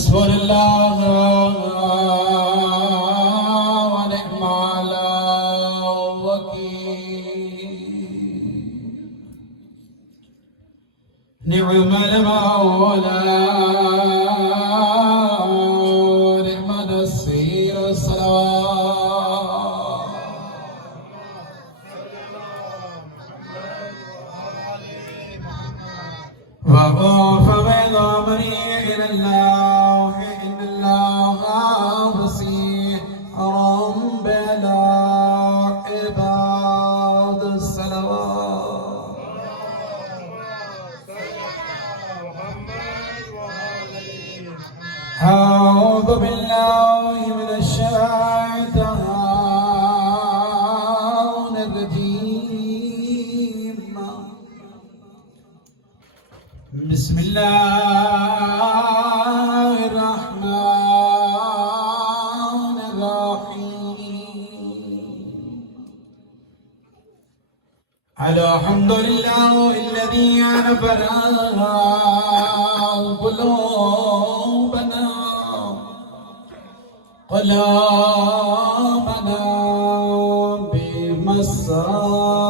حسبنا الله ونعم الوكيل نعم المولى نعم النصير الصلوات وقف بضمري إلى الله إن الله بصير بالعباد الصلوات أعوذ بالله من الشيطان الرجيم بسم الله الرحمن الرحيم الحمد لله الذي أنبر قلوبنا بمصائب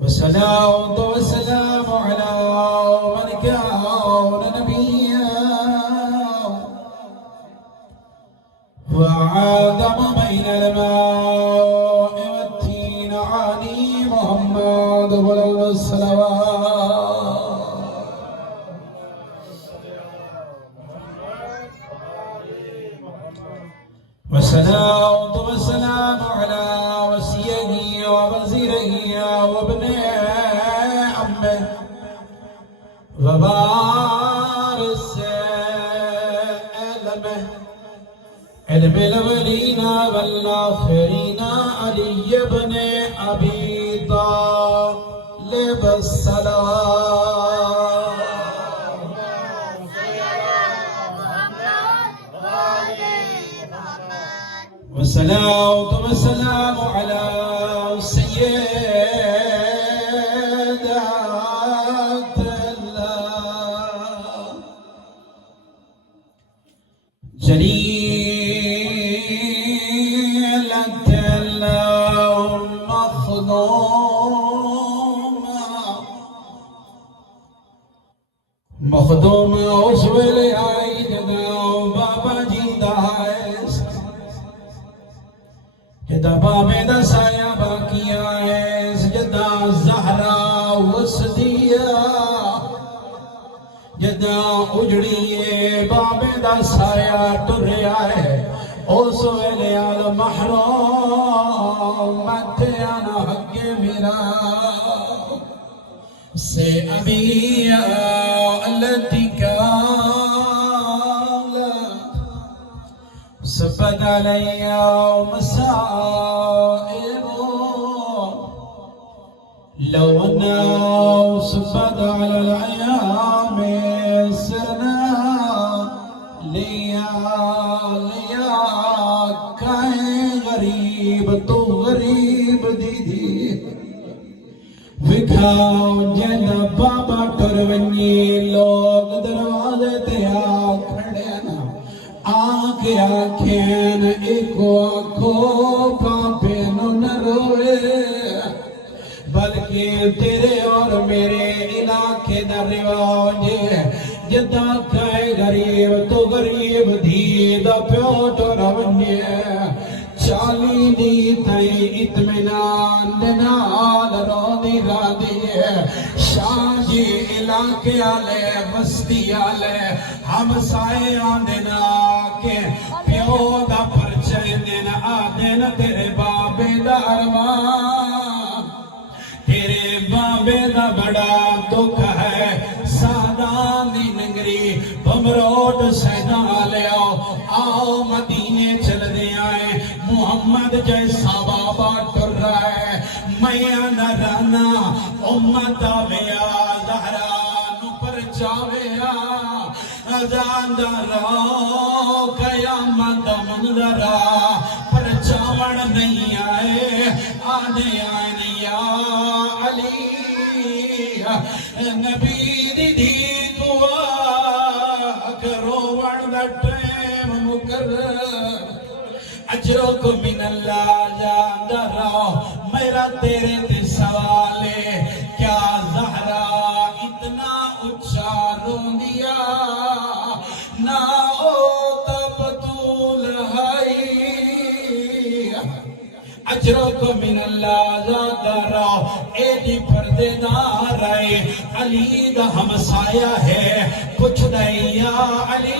والصلاة والسلام على من كان نبيا وعادم بين الماء والتين علي محمد ولو الصلوات والصلاة والسلام على وصيه ووزيره وابن عمه وبارس علم الأولين والآخرين علي بن أبي طالب الصلاة والصلاة والسلام على سيدات الله جليلة الله مخدومة أصول عيدنا وبابا جيداس جدا بابے دا سایہ باقیہ ہے جدا زہرا وسدیہ جدا اجڑیے بابے دا سایہ ٹریا ہے اس ویلے آل محروم متیانا حق میرا سے ابی التي سبت علي مصائب لو أنه سبت على الأيام سرنا ليا كائن غريب تو غریب دیدی وکھاؤ جنا بابا ٹرونی لوگ دروازے تے آ کھڑے نا آنکھ آنکھیں ایکو آنکھو پاپے نو نہ روئے بلکہ تیرے اور میرے علاقے دا رواج جدا کھائے غریب تو غریب دیدہ پیوٹ رونی چالی دی تائی اطمینان نال رونی را دیئے شاہ جی علاقے آلے بستی آلے ہم سائے آندنا کے پیو دا پرچے دینا آدنا تیرے بابے دا ارمان تیرے بابے دا بڑا دکھ ہے سادانی نگری بمروڈ سیدہ آلے آؤ مدینے چل دے آئے محمد جیسا بابا ٹر رہا ہے میاں نرانا امت آویا زہرانو پر چاویا ازان دارو قیامت منظرہ پر چاوڑ نہیں آئے آنے آئے نہیں یا علی نبی دی دعا کرو وڑ دا ٹائم مقرر اجرک من اللہ جاندہ رہو میرا تیرے تے سوال ہے کیا زہرا اتنا اچھا رون دیا نہ ہوتا بطول ہائی اجرک من اللہ جاندہ رہو اے دی پردے دار آئے علی دا ہمسایہ ہے کچھ نہیں یا علی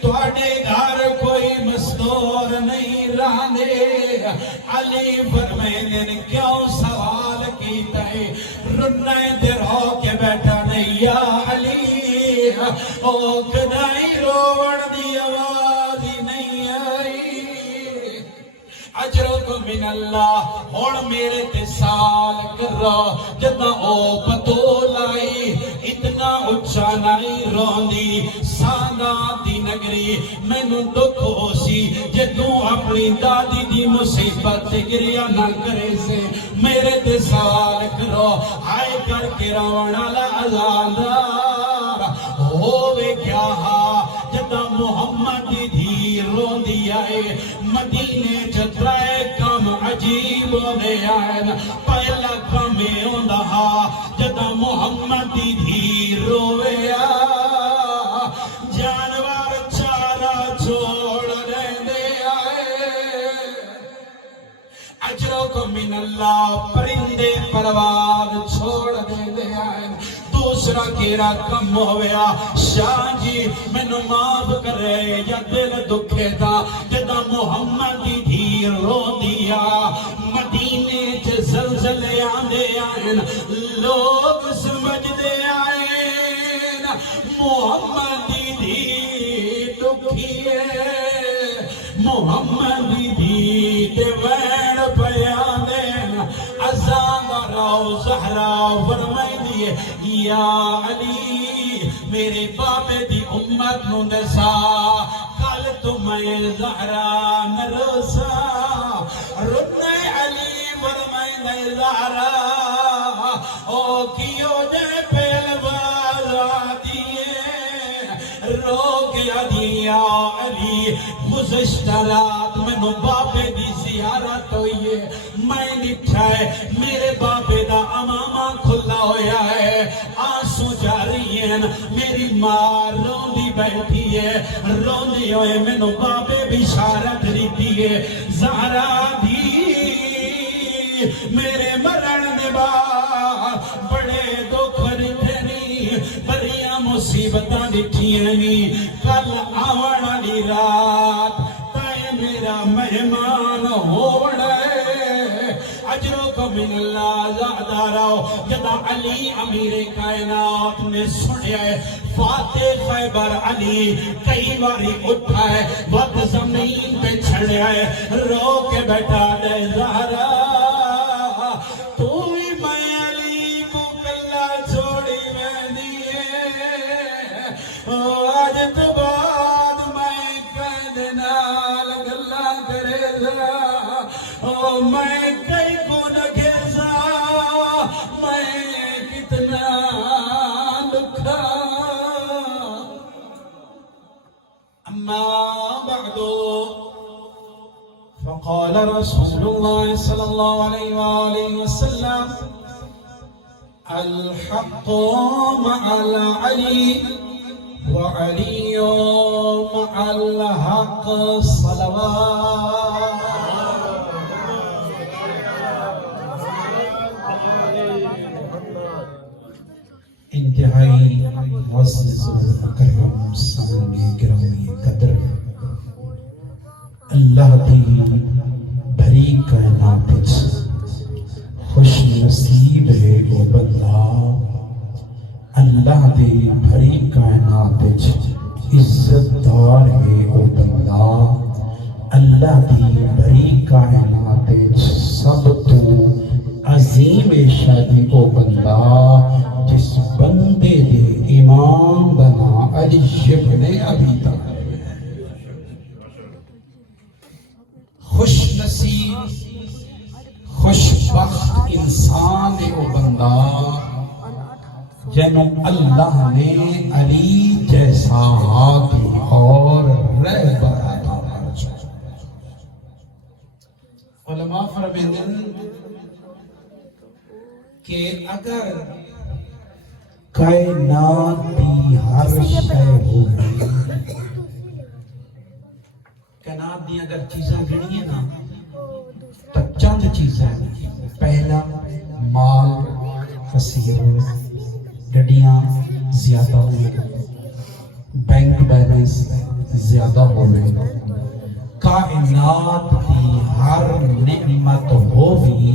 تواڈے گھر کوئی مستور نہیں راندے علی فرمائیں کیوں سوال کیتا ہے رنائیں دے رو کے بیٹھا نہیں یا علی او کدائی روڑ دی آواز ہی نہیں آئی اجرک من اللہ اور میرے تے سال کر رہا جتنا او پتو لائی اتنا اچھا نہیں روندی سانا دی نگری میں نو دکھ ہو سی جے تو اپنی دادی دی مصیبت گریا نہ کرے سے میرے تے سال کرو آئے کر کے رونا لازاندار ہووے کیا ہاں جتا محمد دی روندی آئے مدینے جترائے کم عجیب ہونے آئے پہلا کمی ہوندہ جتا محمد دی روے جانوار چارہ چھوڑ رہنے آئے اجرک من اللہ پرندے پرواز چھوڑ رہنے آئے دوسرا کیڑا کم ہویا شاہ جی میں معاف کرے یا دل دکھے تھا جدا محمد دی رو دیا مدینے چ زلزلے آندے آئین لوگ سمجھ دے آئین محمد دی دکھیے محمد دی تے وین پیاندین عذاب راو زہرا فرمائی دیئے یا علی میرے بابے دی امت نو دسا کل تمہیں زہرا نرسا رنے علی فرمائی دی زہرا او کیو جے پیل بازا دیئے رو گیا دیا علی گزشتہ رات میں نو بابے دی زیارت ہوئی ہے میں نٹھائے میرے بابے دا امامہ کھلا ہویا ہے آنسو جاری ہیں میری ماں روندی بیٹھی ہے روندی ہوئے میں نو بابے بشارت دیتی ہے زہرا دی میرے مرن دے بعد بڑے دکھ رکھنی بڑیاں مصیبتاں دکھیاں کل آوڑ والی رات تائے میرا مہمان ہوڑے اجرک من اللہ زیادہ رہو جدا علی امیر کائنات نے سنیا ہے فاتح خیبر علی کئی باری اٹھا ہے وقت زمین پہ چھڑیا ہے رو کے بیٹھا دے زہرا تو ہی میں علی کو کلا چھوڑی میں دیئے آج تو بعد میں قید نال گلا کرے زا میں کئی کو نگے زا میں کتنا لکھا اما بعدو فقال رسول الله صلى الله عليه وآله وسلم الحق مع العلي وعلي مع الحق صلوات انتہائی معزز و مکرم سامنے گرامی قدر اللہ دی بھری کائنات خوش نصیب ہے وہ بندہ اللہ دی بھری کائنات عزت دار ہے وہ بندہ اللہ دی بھری کائنات سب تو عظیم شادی وہ بندہ جس بندے دے ایمان بنا علی ابن ابی طالب خوش نصیب خوش بخت میں نے اللہ نے علی جیسا ہادی اور رہبر عطا فرمایا۔ علماء فرماتے ہیں کہ اگر کائنات کی ہر شے ہوگی، کائنات دی اگر چیزاں گنیے نا تو چند چیزیں، پہلا مال کثیر ہو، گڈیاں زیادہ ہو، بینک بیلنس زیادہ ہو، کائنات کی ہر نعمت ہوگی۔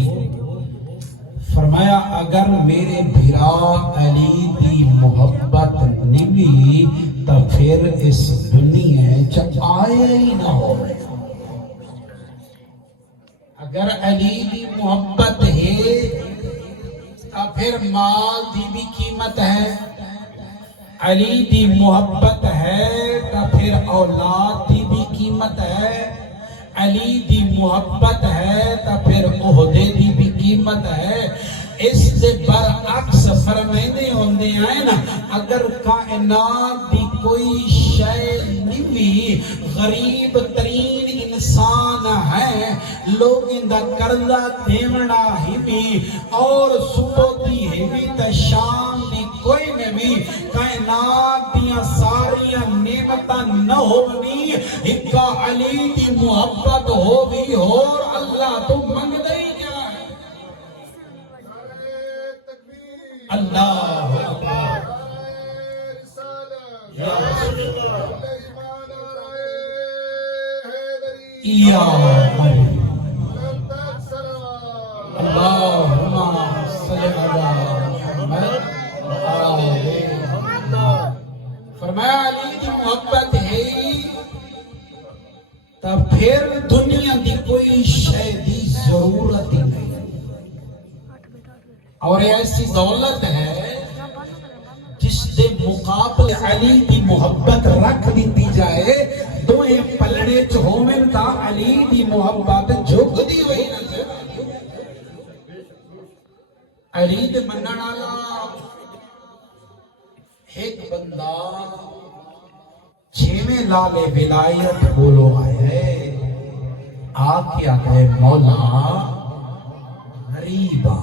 فرمایا اگر میرے بھرا علی دی محبت نمی تو پھر اس دنیا چ آئے ہی نہ ہو۔ اگر علی دی محبت ہے تو پھر مال دی بھی قیمت ہے، علی دی محبت ہے تو پھر اولاد دی بھی قیمت ہے، علی دی محبت ہے تو پھر عہدے دی بھی قیمت ہے۔ اس سے برعکس فرمینے ہوندے ہیں نا، اگر کائنات دی کوئی شے نہیں، غریب ترین انسان ہے، لوگ اندہ قرضہ دیونا ہی بھی اور سپوتی ہی بھی تشام دی کوئی میں بھی کائنات دیاں ساریاں نعمتاں نہ ہونی، ہکا علی دی محبت ہو بھی اور اللہ تو منگ دے گیا ہے۔ اللہ اکبر یا اللہم صلی علی محمد۔ فرمایا علی دی محبت ہے تو پھر دنیا دی کوئی شے دی ضرورت ہی نہیں، اور ایسی دولت ہے جس دے مقابل علی دی محبت رکھ دیتی جائے، دوئیں پلڑے چہومن تا علی دی محبت جھک دی ہوئی نظر۔ علی دے منن والا ایک بندہ چھویں لالے ولایت بولو آئے، آکے آگئے مولا غریبا،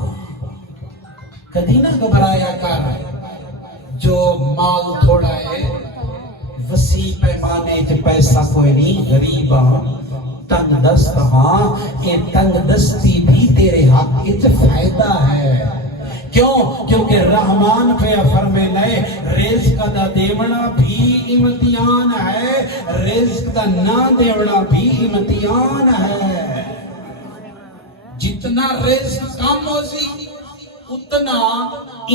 کدی نہ گھبرایا کر، جو مال تھوڑا ہے وسیع پیمانے چ پیسہ کوئی نہیں، غریبا تنگ دست ہاں، یہ تنگ دستی بھی تیرے حق چ فائدہ ہے۔ کیوں؟ کیونکہ رحمان پہ فرمے لئے رزق دا دیونا بھی امتحان ہے، رزق دا نہ دیونا بھی امتحان ہے۔ جتنا رزق کم ہو سی اتنا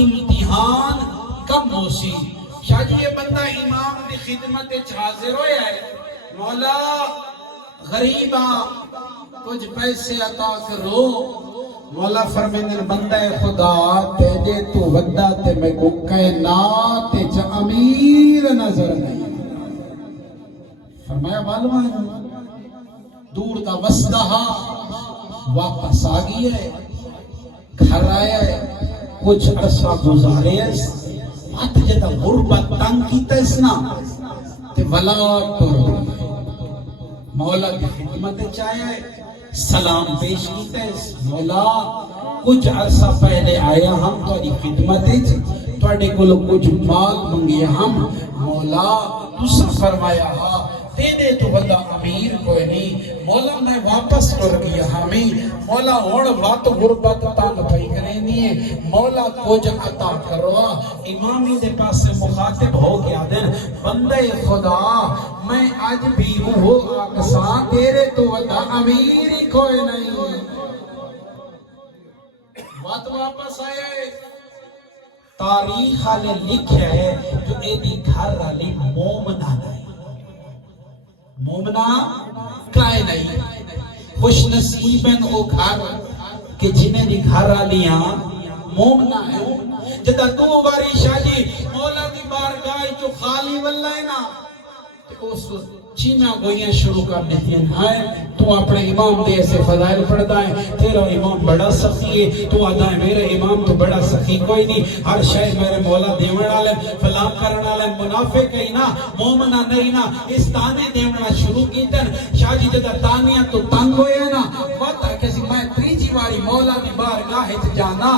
امتحان کم ہو سی۔ شاہ جی یہ بندہ امام دی خدمت حاضر ہویا ہے، مولا غریبا کچھ پیسے عطا کرو۔ مولا فرمیندر بندہ خدا تیجے تو ودا تے میں کو کائنات چا امیر نظر نہیں۔ فرمایا معلوم ہے دور دا وسدہا واپس آگئی ہے، گھر آیا ہے، کچھ عرصہ گزارے ہے، بات جدا غربت تنگ کیتا اس نا تے ولا پر مولا کی خدمت چاہیا ہے، سلام پیش کیتا ہے، مولا کچھ عرصہ پہلے آیا ہم تاری خدمت تواڈے کولوں کچھ مال منگیا ہم، مولا تسا فرمایا ہاں دے دے تو بندہ امیر کوئی نہیں۔ مولا میں واپس کر گیا ہمیں، مولا ہوڑ وات غربت تانگ پہی کریں نہیں ہے، مولا کچھ عطا کروا۔ امامی دے پاس سے مخاطب ہو گیا دن بندے خدا میں آج بھی وہ آقسان تیرے تو ودا امیر ہی کوئی نہیں۔ بات واپس آیا ہے، تاریخ آلے لکھیا ہے جو ایدی گھر آلی مومنہ نہیں، مومنہ کائے نہیں۔ خوش نصیبن او گھر کہ جنہیں دی گھر آلیاں مومنہ ہے۔ جدہ دو باری شاہی مولا دی بارگاہ جو خالی واللہ ہے نا اس چینا گوئیاں شروع کر دیتی ہیں. ہائے تو اپنے امام دے ایسے فضائل پڑھتا ہے, تیرا امام بڑا سخی ہے, تو آدھا ہے میرے امام تو بڑا سخی کوئی نہیں, ہر شے میرے مولا دیوڑ آلے فلاں کرن آلے منافق ہی نا مومنہ نہیں نا. اس تانے دیوڑا شروع کی تن شاہ جی جدہ تانیاں تو تنگ ہوئے نا وقت ہے کسی میں تریجی واری مولا دی بارگاہ جانا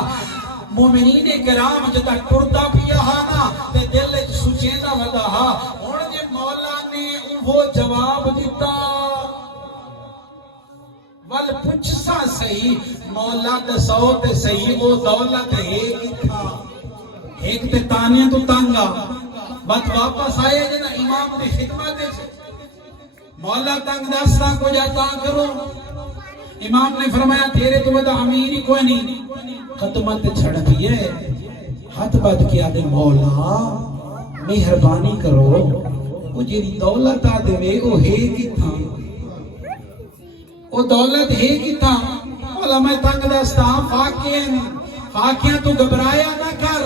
مومنین کرام جدہ ٹرتا پیا نا تے دل سچیندہ ودا ہا اور جے مولا نے وہ جواب دیتا ول پچھ سا صحیح مولا دسو تے صحیح وہ دولت ایک ہی تھا, ایک تے تانیاں تو تانگا بات واپس آئے جنا امام دی خدمت ہے مولا تنگ دستا کو جاتا کرو. امام نے فرمایا تیرے تو بدا امیر ہی کوئی نہیں, قدمت چھڑ دیئے ہاتھ بات کیا دے مولا مہربانی کرو وہ جیری دولت آدھے میں وہ ہے کی تھا, وہ دولت ہے کی تھا. مولا میں تنگ دستا فاقیاں تو گھبرایا نہ کر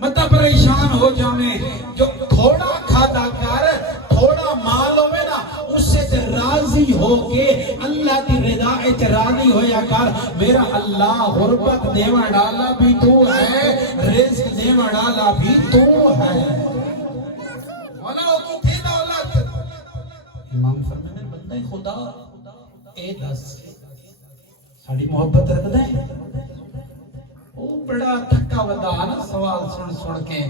مطلب پریشان ہو جانے جو تھوڑا کھادا کر تھوڑا مال ہوئے نا اس سے تے راضی ہو کے اللہ کی رضا اچ راضی ہویا کر. میرا اللہ غربت دیوہ ڈالا بھی تو ہے, رزق دیوہ ڈالا بھی تو ہے. مولا وہ کی تھی دولت. امام فرمانے بندہ خدا اے دس ساڑی محبت رکھ دیں. وہ بڑا تھکا ودا نا سوال سن سن کے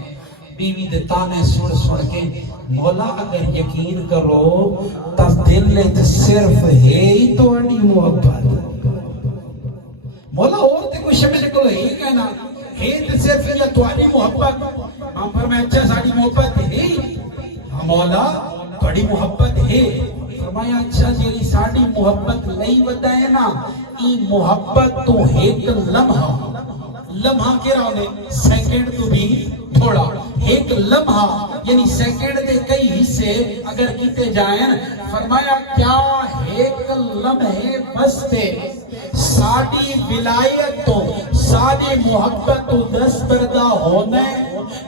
بیوی دے تانے سن سن کے. مولا اگر یقین کرو تا دل تے صرف ہے ہی تو اڈی محبت. مولا اور تے کوئی شمل کو ہی کہنا ہے تے صرف ہے تو اڈی محبت. ہم فرمائے اچھا ساڑی محبت ہے مولا بڑی محبت ہے. فرمایا اچھا جیری ساڑی محبت نہیں بتائے نا ای محبت تو ایک لمحہ کیا ہونے سیکنڈ تو بھی تھوڑا ایک لمحہ یعنی سیکنڈ دے کئی حصے اگر کیتے جائیں. فرمایا کیا ایک لمحے بستے ساڑی ولایت تو ساڑی محبت تو دستبردہ ہونے.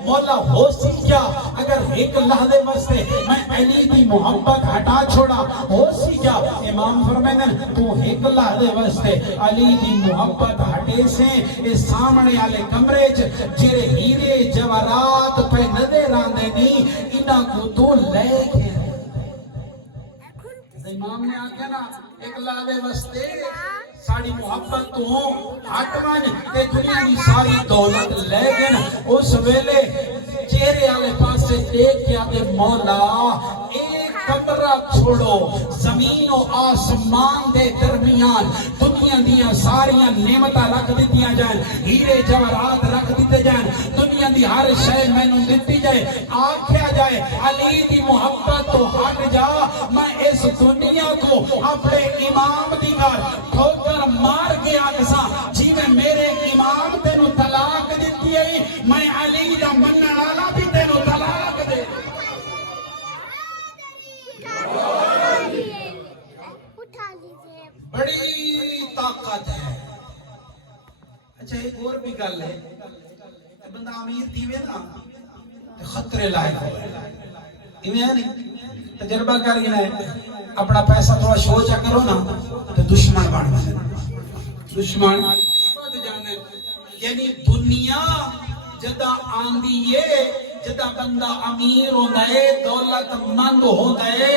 مولا ہو سی کیا اگر ایک لحظے بستے میں علی دی محبت ہٹا چھوڑا ہو سی کیا. امام فرمائیں تو ایک لحظے بستے علی دی محبت ہٹے سے اس سامنے آلے کمرے جرے ہیرے جوارات پہ نظر آنے نہیں انہاں کو تو لے گئے. امام نے آکھا نا ایک لحظے بستے ساڑی محبت تو ہوں ہٹوان تے دنیا کی ساری دولت لے گن. اس ویلے چہرے آلے پاس سے دیکھ کیا دے مولا ایک کمرہ چھوڑو زمین و آسمان دے درمیان دنیا دیا ساریاں نعمتہ رکھ دیتیاں جائیں, ہیرے جوارات رکھ دیتے جائیں, دنیا دی ہر شے میں نوں دیتی جائے. آکھیا جائے علی دی محبت تو ہٹ جا میں اس دنیا کو اپنے امام دی گھر ٹھوکر مار کے آکسا جی میں میرے امام تینوں طلاق دیتی ہے میں علی دا منع آلا بھی تینوں طلاق دے. بڑی طاقت ہے. اچھا ایک اور بھی گل ہے بندہ امیر دیوے نا خطرے لائق ہو ایویں ہے نہیں تجربہ کر گیا ہے اپنا پیسہ تھوڑا شو چا کرو نا تو دشمن بن جائے. دشمن یعنی دنیا جدا آندی ہے جدا بندہ امیر ہوتا ہے دولت مند ہوتا ہے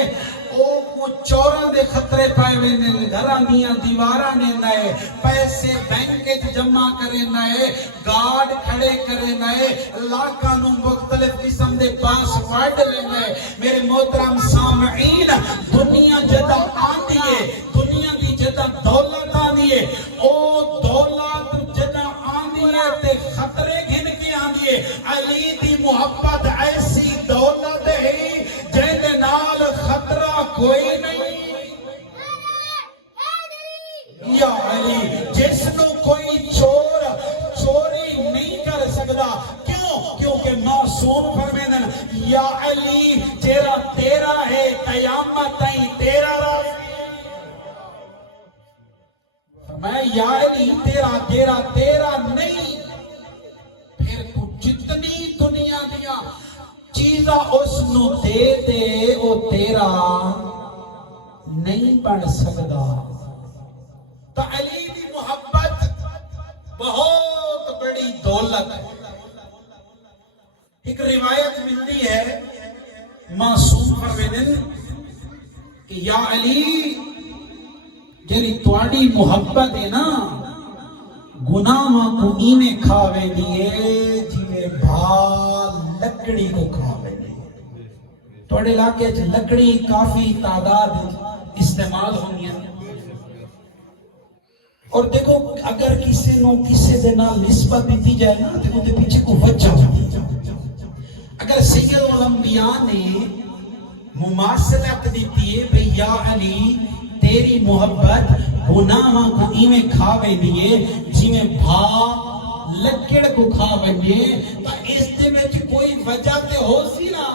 او کو چوراں دے خطرے پائے ویندے گھراں دیاں دیواراں نیندا ہے پیسے بینک وچ جمع کریندا ہے گارڈ کھڑے کریندا ہے لاکھاں نوں مختلف قسم دے پاسورڈ لیندا ہے. میرے محترم سامعین دنیا جدا آندی ہے دنیا دی جدا دولت آندی ہے او دولت جدا آندی ہے تے خطرے گھن کے آندی ہے. علی دی محبت ایسی دولت ہے جن نال خطرہ کوئی نہیں. یا علی جس نو کوئی چوری نہیں کر سکتا. کیوں؟ کیونکہ معصوم فرمیدن یا علی تیرا تیرا ہے قیامت تائیں تیرا راز. میں یا علی تیرا تیرا تیرا نہیں. پھر تو جتنی دنیا دیا چیزاں اس نو دے دے او تیرا نہیں بن سکدا. تو علی دی محبت بہت بڑی دولت ہے. ایک روایت ملتی ہے معصوم پرویدن کہ یا علی جی تواڈی محبت ہے نا گناہاں کو ایویں کھاوے دیے جویں بھال لکڑی کو کھاوے دیے. تواڈے علاقے وچ لکڑی کافی تعداد استعمال ہوندی ہے. اور دیکھو اگر کسی نو کسی دے نال نسبت دیتی جائے نا تے اون دے پیچھے کو وجہ ہوندی ہے. اگر سید الانبیاء نے مماثلت دیتی ہے بھئی یا علی تیری محبت گناہاں کو ایویں کھاوے دیے جویں بھا لکڑ کو کھاوے دیے تو اس دے وچ کوئی وجہ تے ہو سی نا.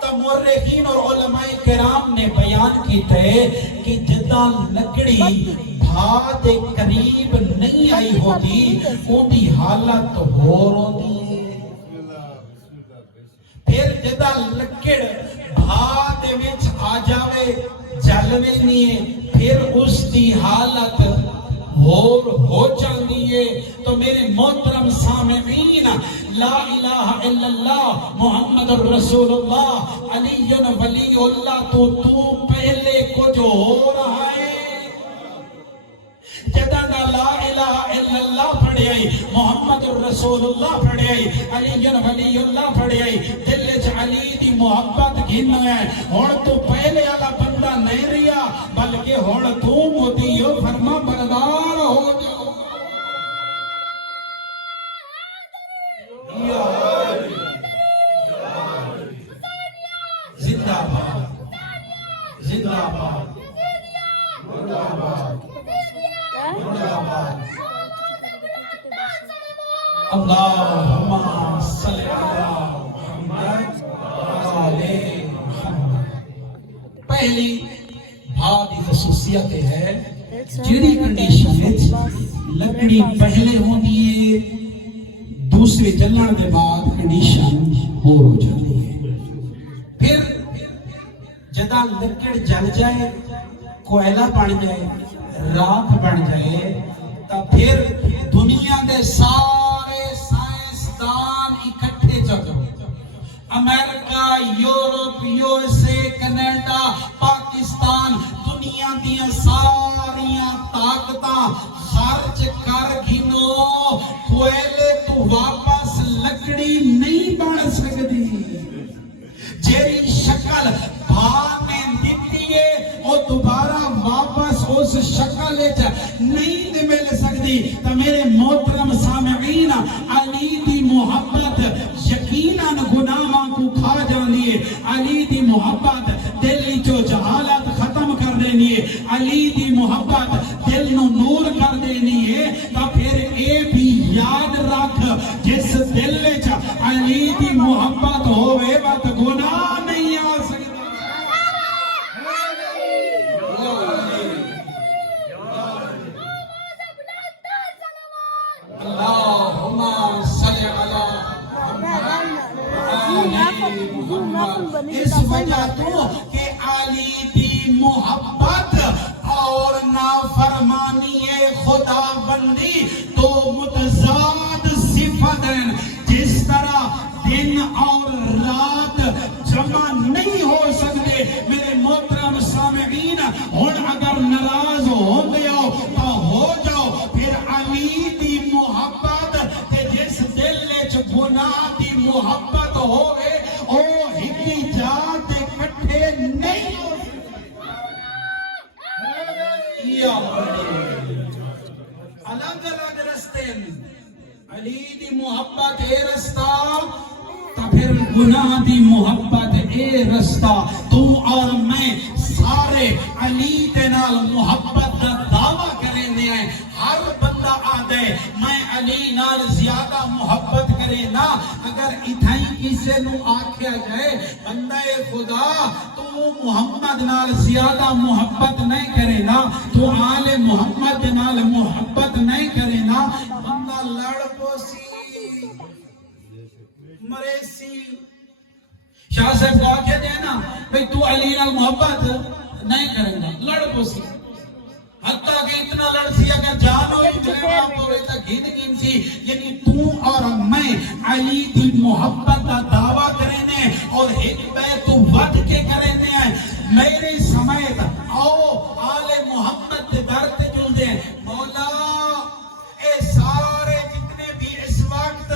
تو مورخین اور علماء کرام نے بیان کیتا ہے کہ جداں لکڑی بھا دے قریب نہیں آئی ہوتی اون دی حالت ہور ہوندی ہے. پھر جداں لکڑ بھا دے وچ آ جاوے جلوے نہیں ہے پھر اس دی حالت اور ہو جاندی ہے. تو میرے محترم سامعین لا الہ الا اللہ محمد الرسول اللہ علی ولی اللہ تو پہلے کچھ ہو رہا ہے. جدہ دا لا الہ الا اللہ پڑھے آئی محمد الرسول اللہ پڑھے آئی علی ولی اللہ پڑھے آئی دل چ علی دی محبت گھن ہے. ہن تو پہلے والا بندہ نہیں رہیا بلکہ ہن تو مودیو فرما بردار ہو جاؤ. زندہ باد زندہ باد زندہ باد اللہم صلی علی محمد وعلی محمد. پہلی بھاؤ دی خصوصیت ہے جیڑی کنڈیشن وچ لکڑی پہلے ہوندی ہے دوسرے جلن دے بعد کنڈیشن ہور ہو جاتی ہے. پھر جداں لکڑ جل جائے کوئلہ بن جائے راکھ بن جائے تو پھر دنیا دے سارے سائنسدان اکٹھے جگہ امریکہ یورپ U S A Canada Pakistan دنیا دیا ساریاں طاقتاں خرچ کر گھنو کوئلے تو واپس لکڑی نہیں بن سکتی. جیری شکل بھاگ میں دیتی ہے وہ دوبارہ واپس اس شکل نہیں مل سکتی. تو میرے محترم سامعین علی دی محبت یقیناً گناہاں کو کھا جانی ہے. علی دی محبت دل چو جہالت ختم کر دینی ہے. علی دی محبت دل نو نور کر دینی ہے. تو پھر اے بھی یاد رکھ جس دل چ علی دی محبت ہوئے وقت گناہ نہیں آ سکتا. اللہم صلی علی محمد. اس وجہ تو کہ علی دی محبت اور نافرمانی خدا بندی تو متضاد صفت ہیں. جس طرح دن اور رات جمع نہیں ہو سکتے میرے محترم سامعین ہن اگر ناراض ہو گیا تو ہو جاؤ. پھر علی دی محبت جس دل وچ گناہ دی محبت ہوئے او ہکی جات کٹھے نہیں ہو الگ الگ رستے علی دی محبت اے رستہ تو پھر گناہ دی محبت اے رستہ. تو اور میں سارے علی دے نال محبت دا دعویٰ کریں دے ہیں. ہر بندہ آدھے میں علی نال زیادہ محبت کرے نا. اگر اتھائی کسے نو آکھیا جائے بندہ خدا تو محمد نال زیادہ محبت نہیں کرے نا تو آل محمد نال محبت نہیں کرے نا بندہ لڑ پوسی مریسی شاہ صاحب کو آکھے جائے نا بھئی تو علی نال محبت نہیں کریں گا، لڑ پوسی حتیٰ کہ اتنا لڑ سی اگر جانو جانا تو ایتا گھن گھن سی، یعنی تو اور میں علی دی محبت دا دعویٰ کرنے اور ایک بیت ود کے کرنے میرے سمیت آؤ آل محمد دے در تے جل دے مولا اے سارے جتنے بھی اس وقت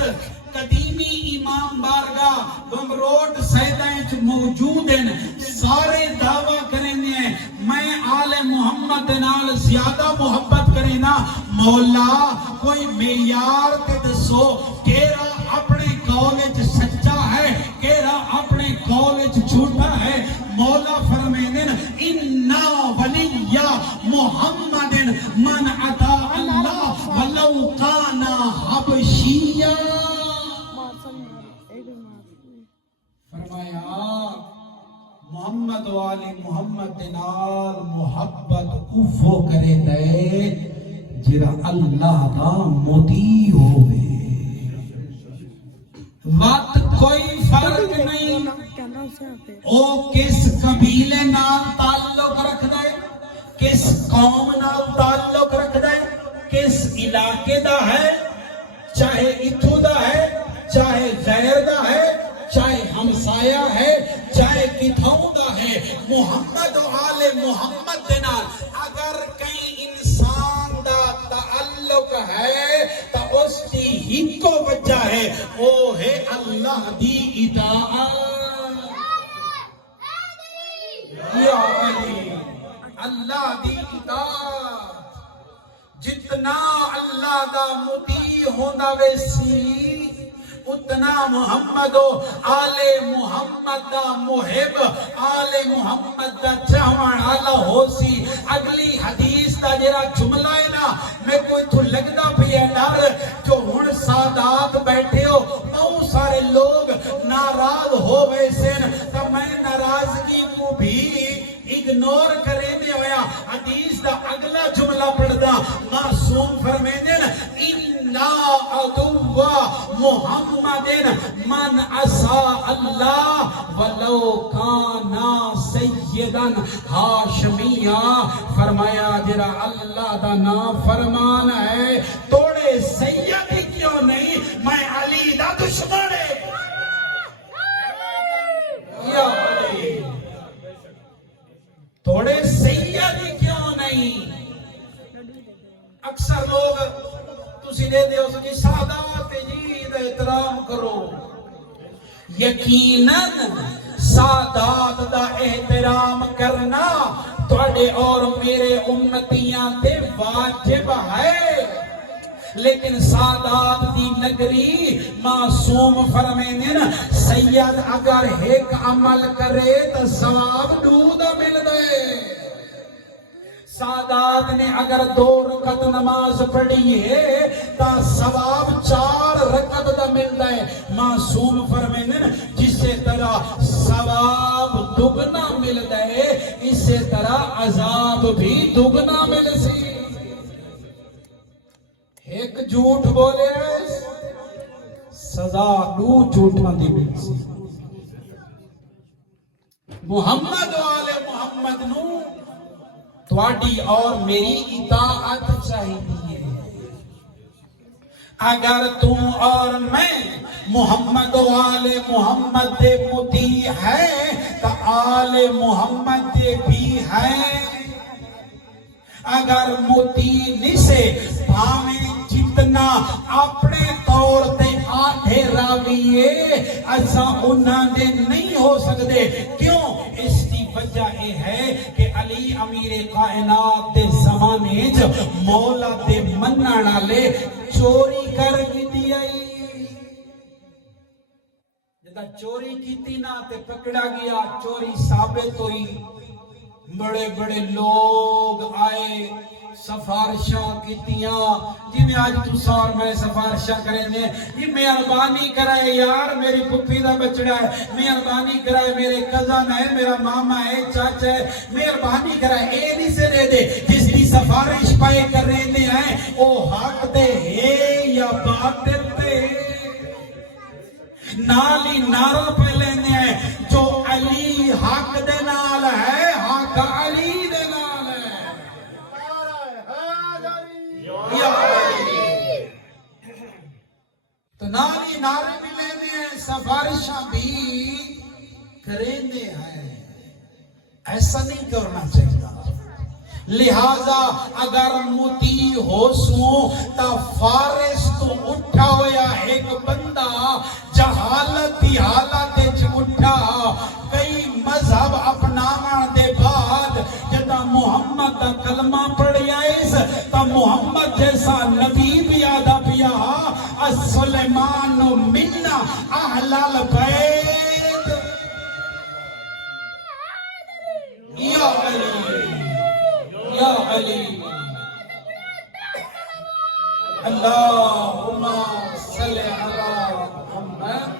قدیمی امام بارگاہ گمروڈ سیدائیں موجود ہیں سارے دعویٰ کرنے ہیں میں آل محمد نال زیادہ محبت کریں نا مولا کوئی معیار تے دسو کیرا اپنے کالج سچا ہے کیرا اپنے کالج جھوٹا ہے مولا فرمائیں اِنَّا وَلِيَّ محمد من عطا اللہ وَلَوْ كَانَ حَبْشِيًّا فرمایا محمد والی محمد نال محبت اوفو کرے دے جرا اللہ دا مطیع ہوئے وقت کوئی فرق نہیں او کس قبیلے نال تعلق رکھ دے کس قوم نال تعلق رکھ دے کس علاقے دا ہے چاہے اتھو دا ہے چاہے غیر دا ہے چاہے ہمسایہ ہے چاہے کتھوں دا ہے محمد و آل محمد نال اگر کئی انسان دا تعلق ہے تو اس کی ہی کو وجہ ہے وہ ہے اللہ دی اطاعت یا علی اللہ دی اطاعت جتنا اللہ دا مطیع ہونا ویسی اتنا محمد و آل محمد دا محب آل محمد دا چاہوان آلہ ہو سی اگلی حدیث دا جرا جملہ ہے نا میں کوئی تو لگنا بھی ہے ڈر جو ہن سادات بیٹھے ہو بہت سارے لوگ ناراض ہو ویسے تو میں ناراضگی کو بھی اگنور کرے میں ہویا حدیث دا اگلا جملہ پڑھ دا معصوم فرمیدن اِنَّا عَدُوَّ محمد من عصا اللہ ولو کانا سیدن ہاشمیہ فرمایا جرا اللہ دا نام فرمان ہے توڑے سید کیوں نہیں میں علی دا دشمن ہے یا علی توڑے سید کیوں نہیں اکثر لوگ تسی دے دے ہو سجی سادات جی دا احترام کرو یقیناً سادات دا احترام کرنا توڑے اور میرے امتیاں تے واجب ہے لیکن سادات دی نگری معصوم فرمینن سید اگر ایک عمل کرے تو ثواب دودہ مل دے سادات نے اگر 2 رکعت نماز پڑھی ہے تا ثواب 4 رکعت دا مل دے معصوم فرمینن جسے طرح ثواب دگنا مل دے اسے طرح عذاب بھی دگنا مل سی ایک جھوٹ بولے سزا 2 جھوٹاں دی مل سی محمد و آل محمد نو تواڈی اور میری اطاعت چاہیے اگر تم اور میں محمد و آل محمد دے مطیع ہے تو آل محمد دے بھی ہیں اگر مطیع نہیں سے ہمیں جتنا اپنے طور تے آٹھے راویے ایسا انہاں دے نہیں ہو سکتے کیوں اس کی وجہ یہ ہے کہ علی امیر کائنات دے زمانے جو مولا دے مننا لے چوری کر گی دیائی جدا چوری کی تھی نا تے پکڑا گیا چوری ثابت ہوئی بڑے بڑے لوگ آئے سفارشاں کیتیاں جی میں آج تو سار میں سفارشاں کریں دے جی مہربانی کرائے یار میری پھپھی دا بچڑا ہے مہربانی کرائے میرے کزن ہے میرا ماما ہے چاچا ہے مہربانی کرائے اے نہیں سے دے دے جس کی سفارش پائے کر رہے دے ہیں او حق دے ہے یا باطل دے نالی نارا پہ لینے ہیں جو تو نالی نعرے بھی لینے ہیں، سفارشاں بھی کریندے ہیں. ایسا نہیں کرنا چاہیے. لہذا اگر مطیع ہو سوں تا فارس تو اٹھا ہویا ایک بندہ جہالت دی حالت وچ اٹھا کئی مذہب اپناون دے بعد جدا محمد دا کلمہ پڑھیا اس تا محمد جیسا نبی بھی آدھا پیا السلیمان منا اہل البیت یا علی یا علی اللہم صلی علی محمد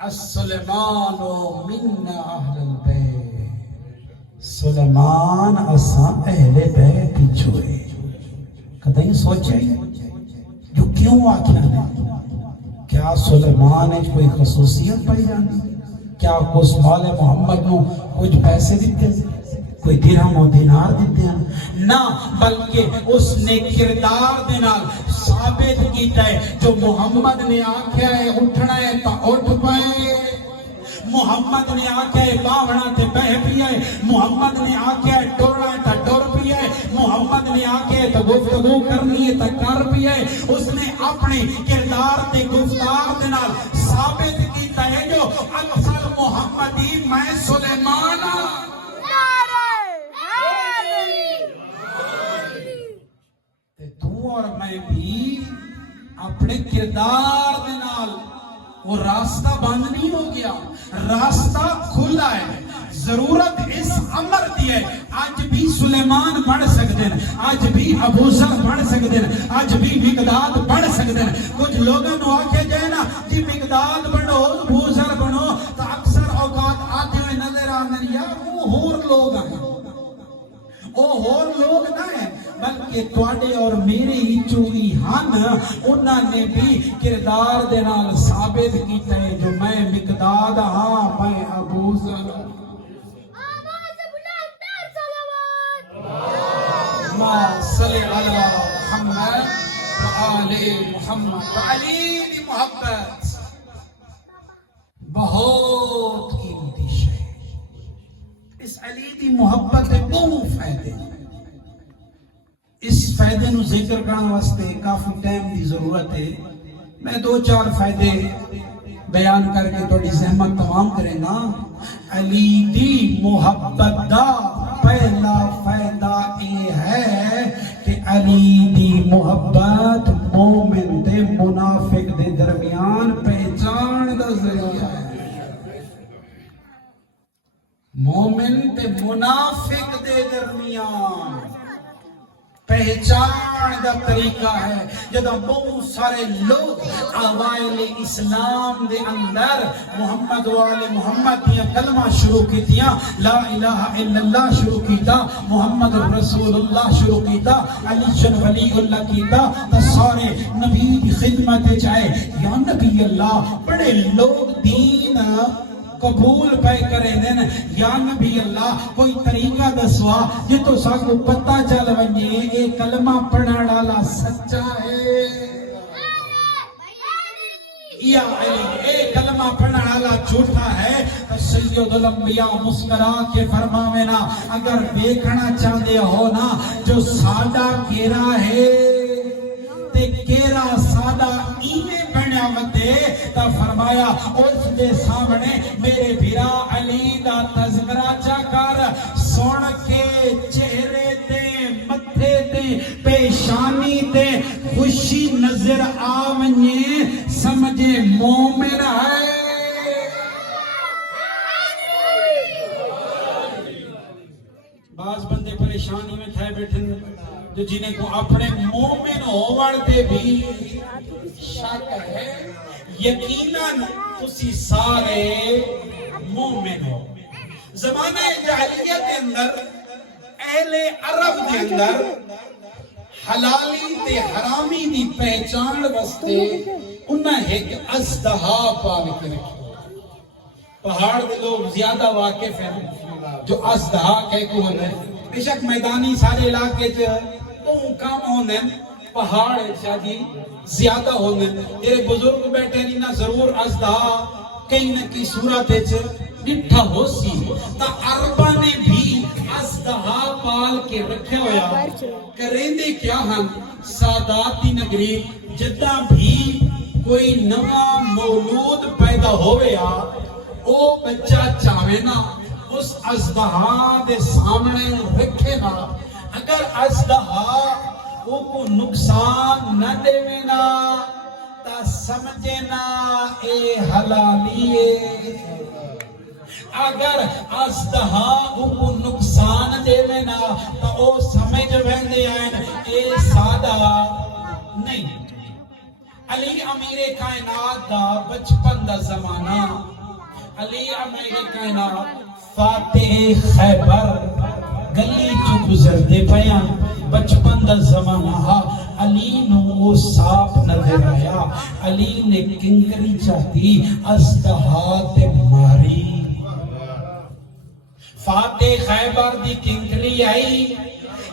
السلیمان منا اہل البیت. سلیمان اساں اہل بیت ہی چھوئے. کدیں سوچے جو کیوں آکھیا نے؟ کیا سلیمان ہے کوئی خصوصیت پائی جاندی؟ کیا اس مال محمد نو کچھ پیسے دیتے ہیں، کوئی درہم و دینار دیتے ہیں؟ نہ، بلکہ اس نے کردار دینال ثابت کیتا ہے جو محمد نے آکھیا ہے اٹھنا ہے تا اٹھ پائے، محمد نے آکھیا ہے باونا تے بہ پیا ہے، محمد نے آکھیا ہے ٹرنا ہے تا ٹر پیا ہے، محمد نے آکھیا ہے تا گفتگو کرنی ہے تا کر پیا ہے. اس نے اپنے کردار تے گفتار دینال ثابت کیتا ہے جو اکثر محمدی میں سلیمان تو اور میں بھی اپنے کردار دینال وہ راستہ بند نہیں ہو گیا، راستہ کھلا ہے. ضرورت اس امر دی ہے. آج بھی سلیمان بڑھ سکتے ہیں، آج بھی ابو ذر بڑھ سکتے ہیں، آج بھی مقداد بڑھ سکتے ہیں. کچھ لوگوں نے آکھے جائے نا جی مقداد بڑھو ابو ذر بڑھو تو اکثر اوقات آتے ہوئے نظر آنے یا وہ ہور لوگ ہیں، وہ ہور لوگ نہ ہیں بلکہ تواڈے اور میرے ہی چوری ہن. انہوں نے بھی کردار دے نال ثابت کیتا ہے جو میں مقداد ہاں میں ابو ذر. صلی علی محمد وآل محمد. علی دی محبت بہت قیمتی شے. اس علی دی محبت دے بہت فائدے. اس فائدے نو ذکر کرنے واسطے کافی ٹائم دی ضرورت ہے. میں دو چار فائدے بیان کر کے تھوڑی زحمت تمام کریں گا. علی دی محبت دا پہلا فائدہ یہ ہے کہ علی دی محبت مومن تے منافق دے درمیان پہچان دا ذریعہ ہے. مومن تے منافق دے درمیان پہچان دا طریقہ ہے. جدہ بہت سارے لوگ اوائل اسلام دے اندر محمد والے محمد دیا کلمہ شروع کی دیا، لا الہ الا اللہ شروع کیتا، محمد رسول اللہ شروع کیتا، علی شن ولی اللہ کیتا، تو سارے نبی دی خدمت چاہے یا نبی اللہ. بڑے لوگ دین قبول پہ کرے دین یا نبی اللہ کوئی طریقہ دسوا جی تو ساکو پتہ چل ونجے اے کلمہ پڑھنا ڈالا سچا ہے یا علی اے کلمہ پڑھنا ڈالا جھوٹا ہے. تو سید الانبیاء مسکرا کے فرماوینا اگر دیکھنا چاہتے ہو نا جو سادہ کیرا ہے تے کیرا سادہ اینے بنیا مدے تا فرمایا اس دے سامنے میرے بھرا علی دا تذکرہ چا کر. سن کے چہرے تے متھے تے پیشانی تے خوشی نظر آونی سمجھے مومن ہے. بعض بندے پریشانی میں تھے بیٹھے جو جنہیں کو اپنے مومن ہووڑ دے بھی شک ہے. یقیناً اسی سارے مومن ہو. زمانہ جاہلیت کے اندر اہل عرب کے اندر حلالی تے حرامی دی پہچان واسطے انہیں ایک اژدہا پال کے رکھی. پہاڑ دے لوگ زیادہ واقف ہیں جو اژدہا کہہ کو ہونے. بے شک میدانی سارے علاقے جو کام ہونے پہاڑ شادی زیادہ ہونے تیرے بزرگ بیٹھے نہیں نہ ضرور ازدہ کہیں نہ کی صورت ڈٹھا ہو سی تا عربہ نے بھی ازدہا پال کے رکھے ہویا کریں دے کیا ہم ساداتی نگری جدہ بھی کوئی نواں مولود پیدا ہویا او بچہ چاہے نا اس ازدہا دے سامنے رکھے نا اگر ازدہا وہ کو نقصان نہ دے نا تا سمجھے نا اے حلالی اگر ازدہا وہ کو نقصان دے نا تا او سمجھ ویندے آئین اے سادہ نہیں علی امیر کائنات دا بچپن دا زمانہ علی امیر کائنات فاتح خیبر گلی چو گزر دے پیاں بچپن دا زمانہ علی نو ساپ نظر آیا علی نے کنکری چاہتی ازدہا تے ماری فاتح خیبر دی کنکری آئی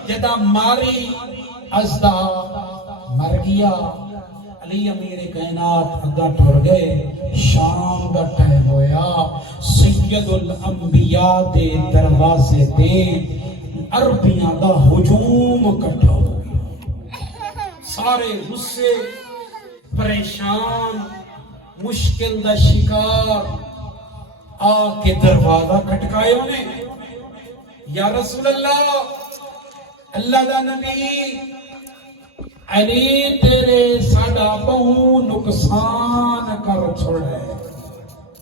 جدا ماری ازدہا مر گیا علی امیر کائنات اگا ٹھر گئے شام دا ٹائم ہویا سید الانبیاء دے دروازے دے عربیاں دا ہجوم کٹھا ہو گیا سارے غصے پریشان مشکل دا شکار آ کے دروازہ کھٹکائے ہونے یا رسول اللہ اللہ دا نبی علی تیرے ساڑا بہو نقصان کر چھوڑے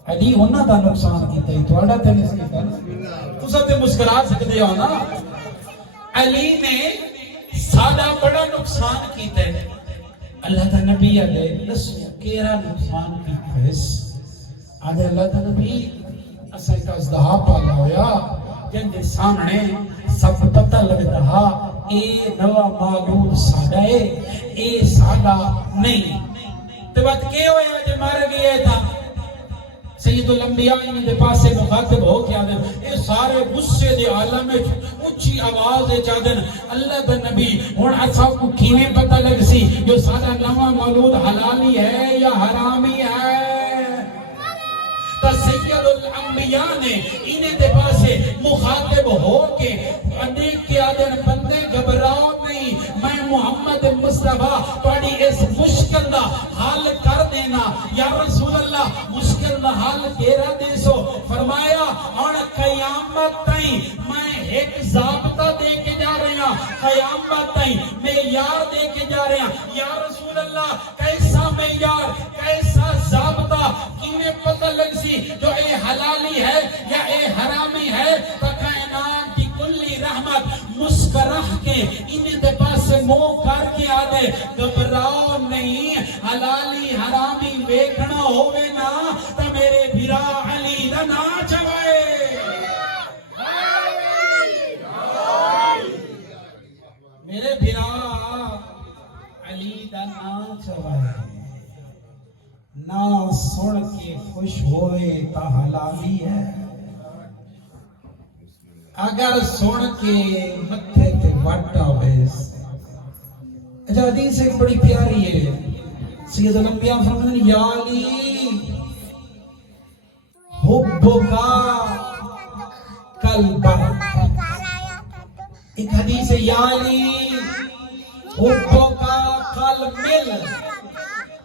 علی ہونا دا نقصان کیتا ہی توڑا تینس کیتا نا تو سب تے مسکرا سکتے ہو نا علی نے ساڑا بڑا نقصان کیتا ہے اللہ دا نبی علیہ لسو کیرا نقصان کیتا ہے آدھے اللہ دا نبی اسا ایک ازدہا پالا ہویا جن دے سامنے سب پتہ لگ رہا اے نوا معلوم ساڑا ہے اے ساڑا نہیں تو بات کیا ہویا جو مار گئے تھا سید الانبیاء ان دے پاس سے مخاطب ہو کیا دیں اے سارے غصے دے عالم میں اچھی آواز دے چاہ دیں اللہ دا نبی ہون اچھا کو کینے پتہ لگ سی جو سارا نوا مولود حلالی ہے یا حرامی ہے تا سید الانبیاء نے انہیں دے پاس سے مخاطب ہو کے انیک کے آدھن بندے گھبراؤ نہیں میں محمد مصطفیٰ پڑی اس مشکل دا حال کر دینا یا رسول اللہ مشکل دا حال کیرا دے سو فرمایا اور قیامت تائیں میں ایک ضابطہ دے کے جا رہے ہیں قیامت تائیں معیار دے کے جا رہے ہیں یا رسول اللہ کیسا معیار کیسا ضابطہ کینے پتہ لگ سی جو اے حلالی ہے یا اے حرامی ہے تو کائنات کی کلی رحمت مسکرہ کے انہیں دے پاس سے مو کر کے آدھے گھبراؤ نہیں حلالی حرامی ویکھنا ہوئے نا تو میرے بھرا علی دا نا چوائے میرے بھرا علی دا نا چوائے نا سن کے خوش ہوئے تا حلالی ہے اگر سن کے متھے تے وٹا ویس اچھا حدیث ایک بڑی پیاری ہے سید الانبیاء فرماتے ہیں یا علی حبکا کالبرق ایک حدیث ہے یا علی حبکا کالمل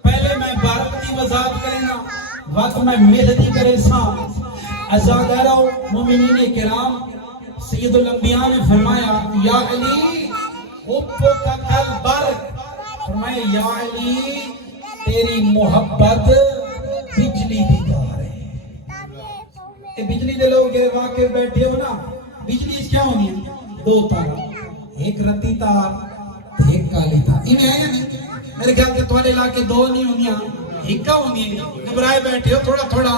پہلے میں برق دی وضاحت کرنا وقت میں مہدی کرے سا ازادارو مومنین کرام سید الانبیاء نے فرمایا یا علی حبک کالبرق فرمایا یا علی تیری محبت بجلی دی تار ہے اے بجلی دے لوگ یہ واقع بیٹھے ہو نا بجلی اس کیا ہونی ہے دو تار ایک رتی تار ایک کالی تار یہ ہے یا نہیں میرے خیال کے توالے علاقے دو نہیں ہونی ہیں ایک کا ہونی ہے گھبرائے بیٹھے ہو تھوڑا تھوڑا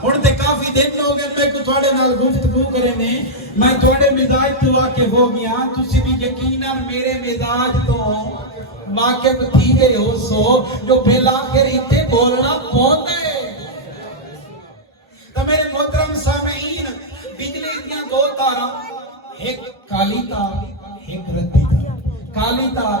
ہوڑتے کافی دن ہو گئے میں کو تھوڑے نال گفتگو کرے نے میں تھوڑے مزاج تو واقف ہو گیا تسی بھی یقینا میرے مزاج تو واقف تھی گئے ہو سو جو بلا کر اتنے بولنا پوندے تو میرے محترم سامعین بجلی دیا دو تارا ایک کالی تار ایک رتی تار کالی تار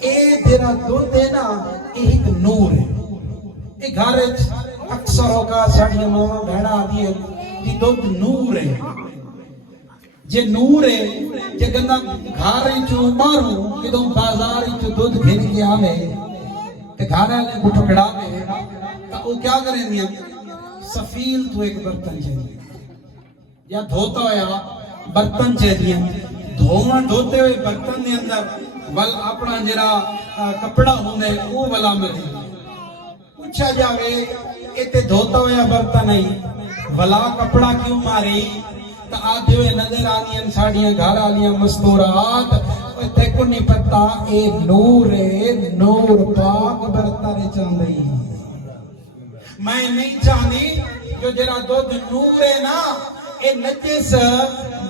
اے جڑا دودھ ہے نا اے ایک نور ہے اے گھر اکثر ہوگا ساڑیاں ماما بہنا آدھی ہے کہ دودھ نور ہے جے نور ہے جے گندہ گھر چو مارو کہ تم بازار چو دودھ گھن کے آوے تے گھر والے کو پکڑا دے تو وہ کیا کریں گے سفیل تو ایک برتن چاہیے یا دھوتا ہوا برتن چاہیے دھوتے ہوئے برتن دے اندر ول اپنا جڑا کپڑا ہوندے وہ والا ملے پوچھا جاوے ایتے دھوتا ہوا برتن نہیں ولا کپڑا کیوں ماری تو آدھے ہوئے نظر آنیاں ساڑیاں گھر آلیاں مستورات تے کو نہیں پتا اے نور پاک برتن چاندئی میں نہیں چاہنی جو جرا دودھ نور ہے نا اے نجس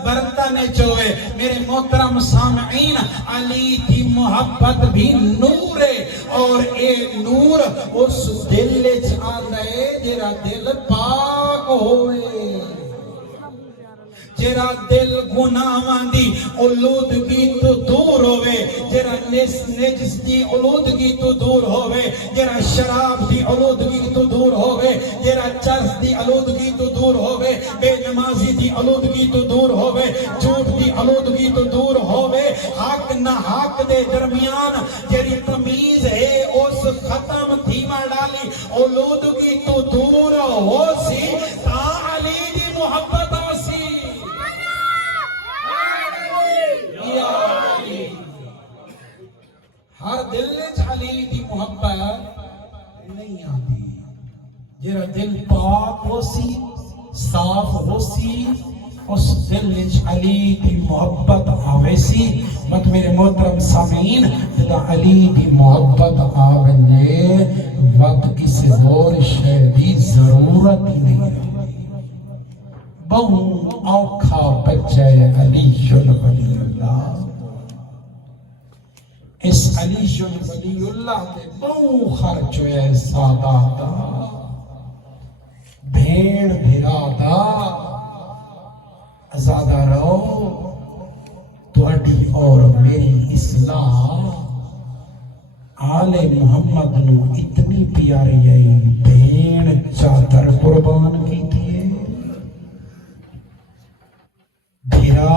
برتن چوئے میرے محترم سامعین علی کی محبت بھی نور ہے اور اے نور اس دل چاندے جرا دل پاک ہوئے جرا دل گناہاں دی اولودگی تو دور ہوئے جرا نجس دی اولودگی تو دور ہوئے جرا شراب دی اولودگی تو دور ہوئے جرا چرس دی اولودگی تو دور ہوئے بے نمازی دی اولودگی تو دور ہوئے جھوٹ دی اولودگی تو دور ہوئے حق نہ حق دے درمیان جری تمیز ہے اس ختم تھیما ڈالی اولودگی تو دور ہو سی تا علی دی محبت آسی ہر دل علی دی محبت نہیں آتی جرا دل پاک ہو سی صاف ہو سی اس دل علی دی محبت آوے سی بات میرے محترم سامعین جدا علی دی محبت آوے وقت کسی اور شے دی ضرورت ہی نہیں بہو اوکھا بچے علی ولی اللہ اس علی ولی اللہ تے بہو خرچ ہوئے ساداتا بھیڑ بھیرادا ازادہ رہو تواڈی اور میری اصلاح آل محمد نو اتنی پیاری ہے بھیڑ چادر قربان کی تھی بھیرا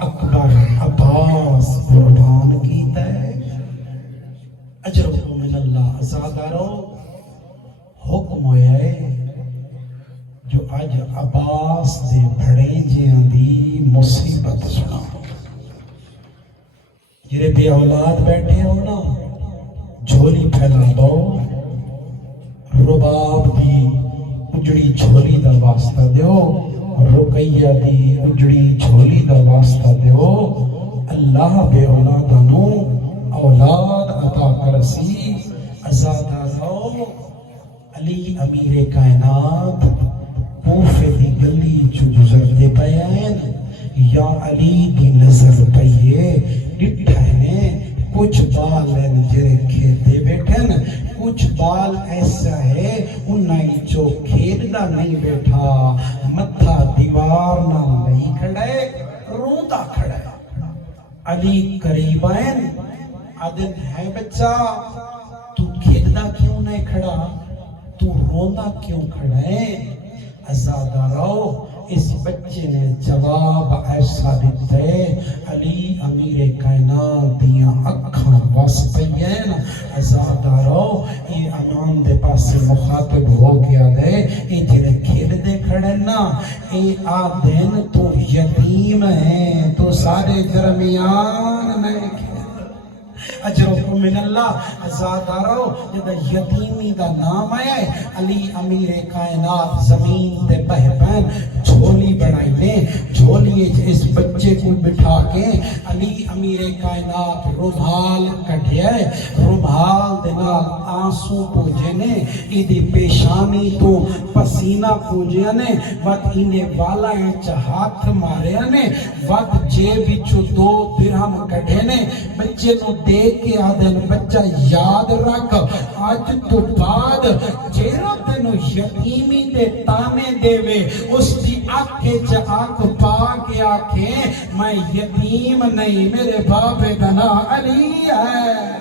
اکبر عباس قربان کیتا ہے اجرکم من اللہ ازادارو حکم ہویا ہے جو آج عباس دے بھڑے جیاں دی مصیبت سنا جرے بے اولاد بیٹھے ہو نا جھولی پھیلا دو رباب دی اجڑی جھولی دا واسطہ دیو رقیہ دی اجڑی جھولی دا واسطہ دیو اللہ بے اولادانو اولاد عطا کرسی ازادہ رو علی امیر کائنات کوفے دی گلی چو گزر دے پیان یا علی دی نظر پیے ڈٹھا ہے کچھ بال جرے کھیتے بیٹھن کچھ بال ایسا ہے انہی جو کھیلنا نہیں بیٹھا متھا دیوار نہ نہیں کھڑے روندہ کھڑے علی قریب آئین عدد ہے بچہ تو کھیلنا کیوں نہیں کھڑا تو روندہ کیوں کھڑے ازادہ رو اس بچے نے جواب ایسا دیتا ہے علی امیر کائنات دیاں اکھاں واس پئین ازادہ رو یہ امان دے پاس مخاطب ہو گیا دے یہ جرے کھیل دے کھڑے نا یہ آدھین تو یتیم ہے تو سارے درمیان میں اجرکم من اللہ ازادارو جدہ یتیمی دا نام آیا ہے علی امیر کائنات زمین دے بہبین جھولی بڑھائی لیں جھولی اس بچے کو بٹھا کے علی امیر کائنات روبھال کٹھیا ہے روبھال دے دے نال آنسو پوجے نے ایدی پیشانی تو پسینہ پوجے نے وقت انہیں والا ہاتھ مارے نے وقت جیب چو 2 درہم کڑھے نے بچے نو دیکھ کے آدھن بچہ یاد رکھ آج تو بعد جیرا تینو یتیمی دے تانے دے وے اس دی آنکھیں آنکھ پا کے آنکھیں میں یتیم نہیں میرے باپ کا نام علی ہے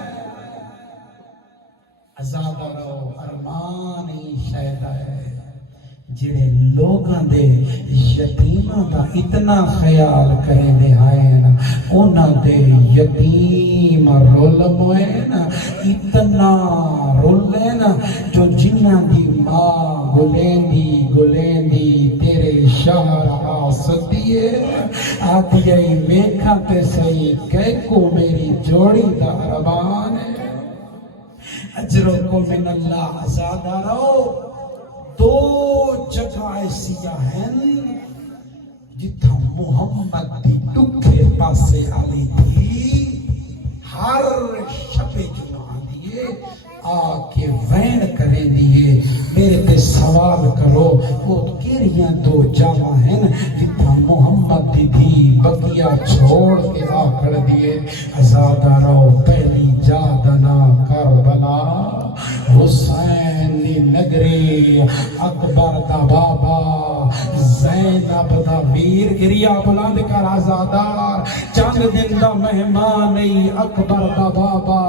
آزادہ رہو ارمان ہی شاید ہے جڑے لوگاں دے یتیماں دا اتنا خیال کریں دے آئے نا انہاں دے یتیم رول موئے نا اتنا رولے نا جو جنہ دی ماں گلیندی تیرے شہر آسدیے آدھیے ویکھا تے صحیح کہ کو میری جوڑی دا ربان ہے اجرکم من اللہ آزادہ رہو 2 جگہ ایسیا ہیں جتھا محمد دی ٹکھے پاسے آلی تھی ہر شبے جمعہ دیئے آکے وین کریں دیئے میرے تے سوال کرو وہ کیریاں 2 جگہ ہیں جتھا محمد دی تھی بقیہ چھوڑ کے آکڑ دیئے آزادہ رہو پہلی جادنا کربلا حسین دی نگری اکبر دا بابا زینب دا ویر گریا بلند کر آزادار چند دن دا مہمان نہیں اکبر دا بابا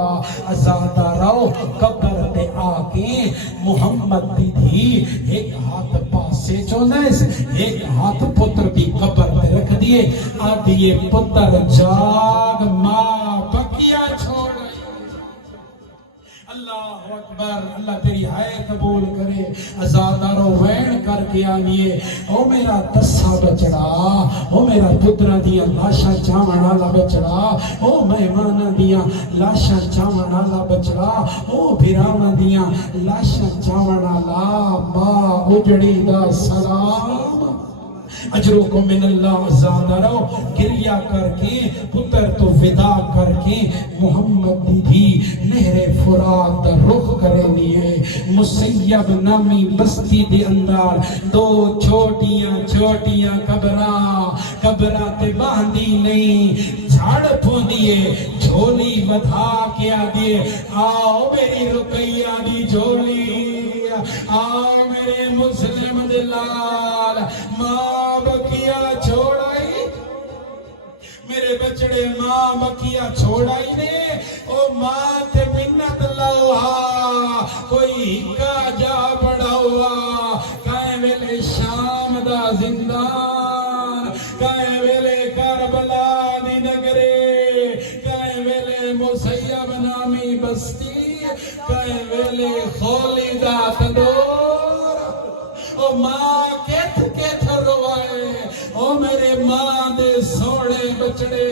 آزادہ رو قبر تے آکے محمد دی تھی ایک ہاتھ پاسے چونیس ایک ہاتھ پتر دی قبر تے رکھ دیئے آدھیے پتر جاگ ماں بکیا چھوڑ اللہ اکبر اللہ تیری ہائے قبول کرے ازادارو وین کر کے آنیے او میرا دسا بچڑا او میرا پترہ دیا لاشا چاوڑالا بچڑا او مہمانہ دیا لاشا چاوڑالا بچڑا او بھیرانا دیا لاشا چاوڑالا ماں اجڑی دا سلام اجروں کو من اللہ زیادہ رو گریہ کر کے پتر تو ودا کر کے محمد دی نہر فرات رخ کرے لیے مسیب نامی بستی دے اندر 2 چھوٹیاں قبرہ تے باندھی نہیں جھاڑ پھوندیے جھولی بدھا کیا دیے آؤ میری رقیہ دی جھولی آؤ میرے مسلم دلال ماں بکیا چھوڑائی میرے بچڑے ماں بکیا چھوڑائی نے او ماں تے منت لوہا کوئی کا جا بڑا ہوا کائیں ویلے شام دا زندان کائیں ویلے کربلا دی نگرے کائیں ویلے مسیب نامی بستی کائیں ویلے خولی دا تدور او ماں کیت روائے او میرے ماں دے سوڑے بچڑے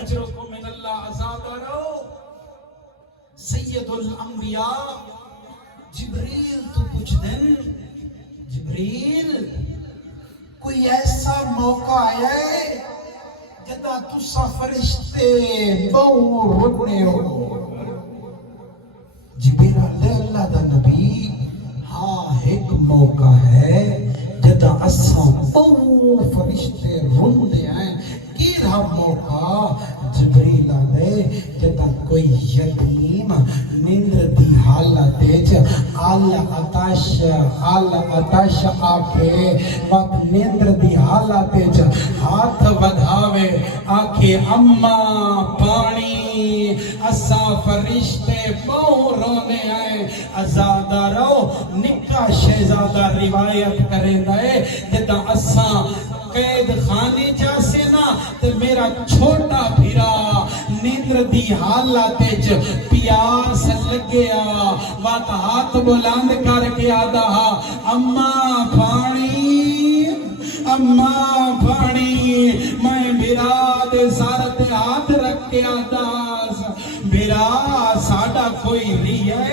اجرکم من اللہ آزادہ رو سید الانبیاء جبریل تو کچھ دن جبریل کوئی ایسا موقع ہے جدا تسا فرشتے بہو رکنے ہو جبریل اللہ دا نبی ہاں ایک موقع ہے جدا اساں بہو فرشتے روندے ہیں کیرا موقع جبریل آدھے جدا کوئی یتیم نیندر دی حالت آتش آکے وقت نیندر دی حالت ہاتھ بدھاوے آکے اماں پانی اسا فرشتے بہو رونے آئے آزادہ رو نکا شہزادہ روایت کریں دائے جدا اسا قید خانے جاسے نا تو میرا چھوٹا بھیرا نیندر دی حالت پیاس لگیا وات ہاتھ بلند کر کے آدھا اماں پھاڑی میں بھیرا دے سارت ہاتھ رکھ کے آدھا بھیرا ساڑا کوئی ریئے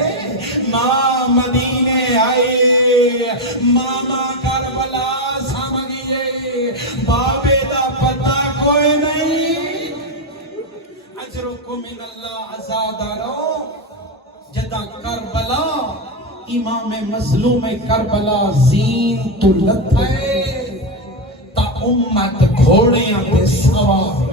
ماں مدینے آئے ماما کربلا سامگیے بابے دا پتہ کوئی نہیں اجرکم من اللہ آزادہ رو جدا کربلا امام مظلوم کربلا زین تو لتھے تا امت گھوڑیاں تے سوار ہوئی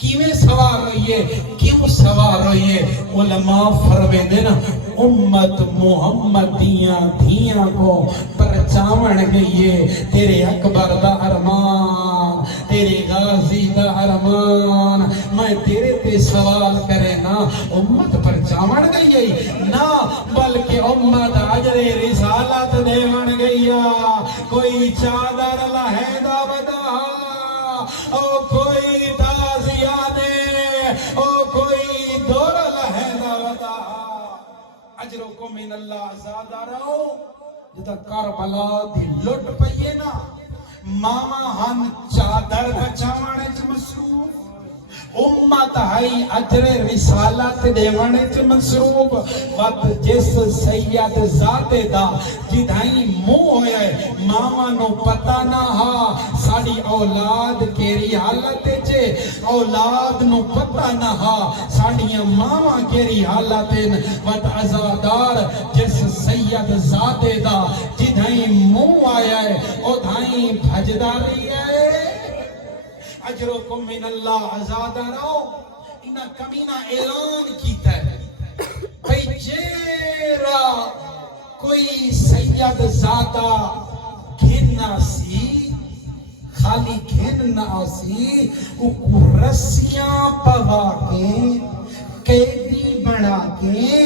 کیویں سوار ہوئی ہے کیوں سوار ہوئی ہے علماء فرمیندے نا امت محمدیاں دھیاں کو پرچاون گئی ہے تیرے اکبر دا ارمان تیرے غازی دا ارمان میں تیرے تے سوال کرے نا امت پرچاون گئی ہے نا بلکہ امت اجر رسالت دیون گئی ہے کوئی چادر لہدا بدا او کوئی تازیہ دے او کوئی دور لہدا بدا اجرکم من اللہ زادہ رہو جتا کربلا دی لٹ پئیے نا ماما ہم چادر بچاوانے چ مصروف امت ہائی اجر رسالت دیوانے چ مصروف وقت جس سید زادے دا جدھائی منہ ہویا ہے ماما نو پتہ نہ ہا ساڑی اولاد کیری حالت چے اولاد نو پتہ نہ ہا ساڑیاں ماما کیری حالت وقت عزادار جس سید زادے دا جدھائی منہ آیا ہے او دھائی بھجداری ہے اجرکم من اللہ عزادہ رہو انہا کمینہ اعلان کیتا ہے بھئی جیرا کوئی سید زادہ گھننا سی خالی گھننا سی او رسیاں پوا کے قیدی بنا کے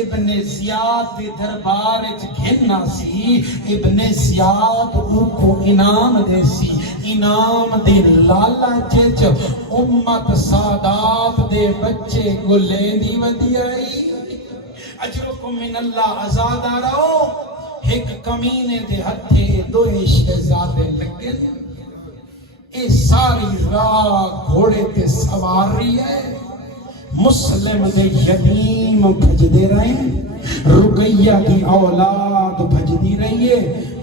ابن زیاد دے دربار اچ گھننا سی ابن زیاد او کو انعام دے سی انعام دے لالچ امت سادات دے بچے گلے دی ودی آئی اجرکم من اللہ عزادہ رہو ایک کمینے دے ہتھے دو شہزادے لگن اے ساری راہ گھوڑے تے سوار رہی ہے مسلم دے یتیم بھج دے رہے ہیں رقیہ کی اولاد بھج دی رہی ہے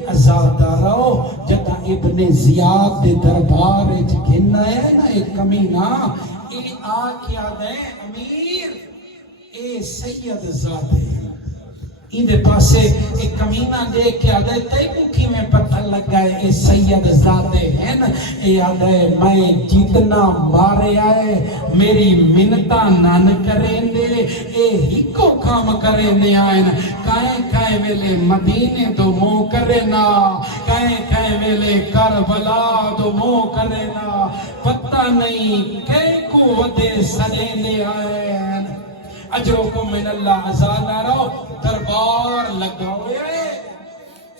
ازادہ رہو جتا ابن زیاد دے دربار گھننا ہے نا ایک کمینہ اے آکیا دے امیر اے سید زادے اندے پاسے ایک کمینہ دیکھ کے آدھے تے مکی میں پتہ لگا ہے اے سید زادے ہیں اے آدھے میں جتنا مارے آئے میری منتہ نان کریں دے اے ہی کو کام کریں دے آئین کائیں ویلے مدینے دو مو کرنا کائیں ویلے کربلا دو مو کرنا پتہ نہیں کائیں کو ودے سریں دے آئین اجرکم من اللہ عزادہ رہو دربار لگا ہوئے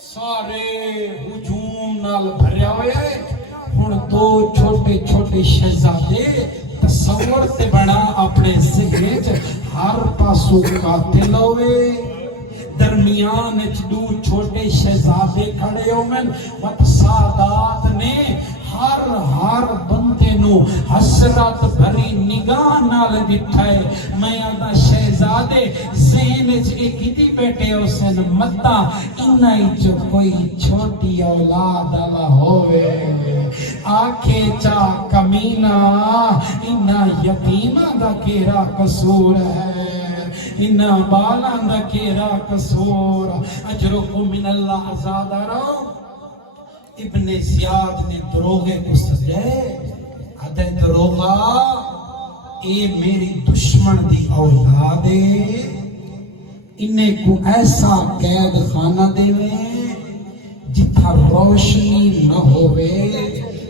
سارے ہجوم نال بھریا ہوئے ہن دو چھوٹے چھوٹے شہزادے تصور تے بنا اپنے ذہن وچ ہر پاسوں قاتل ہوئے درمیان وچ دو چھوٹے شہزادے کھڑے ہوئے وقت سادات نے ہر بندے نو حسرت بھری نگاہ نال دکھائے میں آدھا شہزادے ذہن وچ کیتی بیٹھے حسین متا انہی جو کوئی چھوٹی اولاد والا ہوئے آکھے چا کمینہ انہا یتیمہ دا کیرا قصور ہے انہا بالا دا کیرا قصور اجرکم من اللہ عزادہ رہو ابن زیاد نے دروغے کو سجائے آدھے دروغا اے میری دشمن دی اولادے انہیں کو ایسا قید خانہ دے میں جتھا روشنی نہ ہوئے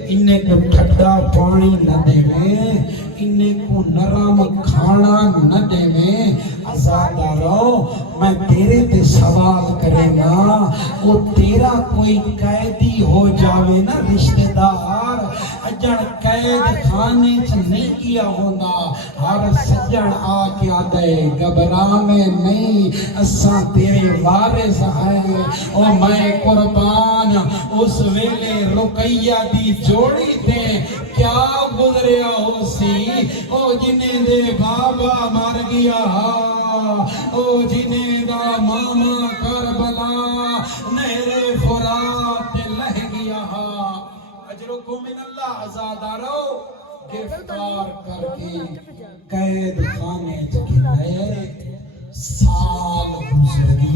انہیں کو ٹھڈا پانی نہ دے میں انہیں کو نرم کھانا نہ دے میں آزادہ رہو میں تیرے تے سوال کرے گا وہ تیرا کوئی قیدی ہو جاوے نا رشتہ دار اجڑ قید خانے چ نہیں کیا ہونا ہر سجن آ کے آدھے گھبرانے نہیں اساں تیرے وارث ہیں او میں قربان اس ویلے رقیہ دی جوڑی تے کیا گزریا ہو سی او جنہیں دے بابا مر گیا او جنہیں دا ماما کربلا نہر فرات لہ گیا اجرکم من اللہ عزادہ رہو گرفتار کر کے قید خانے چکے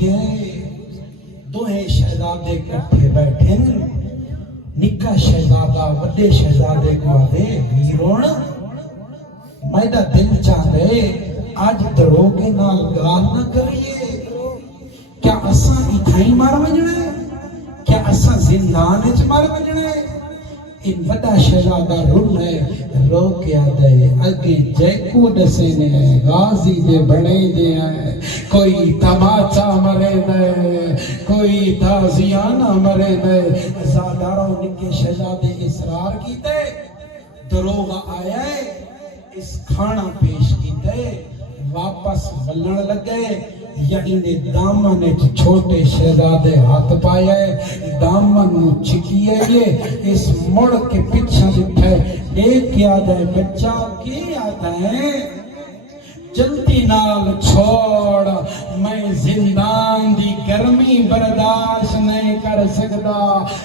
ہے دوہے شہزادے کٹھے بیٹھے نکا شہزادہ وڈے شہزادے کو آدھے ویرون میرا دل چاہے آج دروگے نال گال نہ کریے کیا اساں اتھائی مار وجنے کیا اساں زندان اچ مار وجنے ان وڈا شہزادہ رونے رو کے آدھے اگے جیکو دسے نے غازی دے بڑے دے ہیں کوئی تماچا مرے دے کوئی تازیانہ مرے دے زاداروں نکے شہزادے اصرار کیتے دروغہ آیا ہے اس کھانا پیش کیتے واپس ملن لگے یا انہیں دامن چھوٹے شہزادے ہاتھ پایا ہے دامن چھکیے یہ اس مڑ کے پیچھے جٹھے ایک یاد ہے بچہ کی یاد ہے جلدی نال چھوڑ میں زندان دی گرمی برداشت نہیں کر سکتا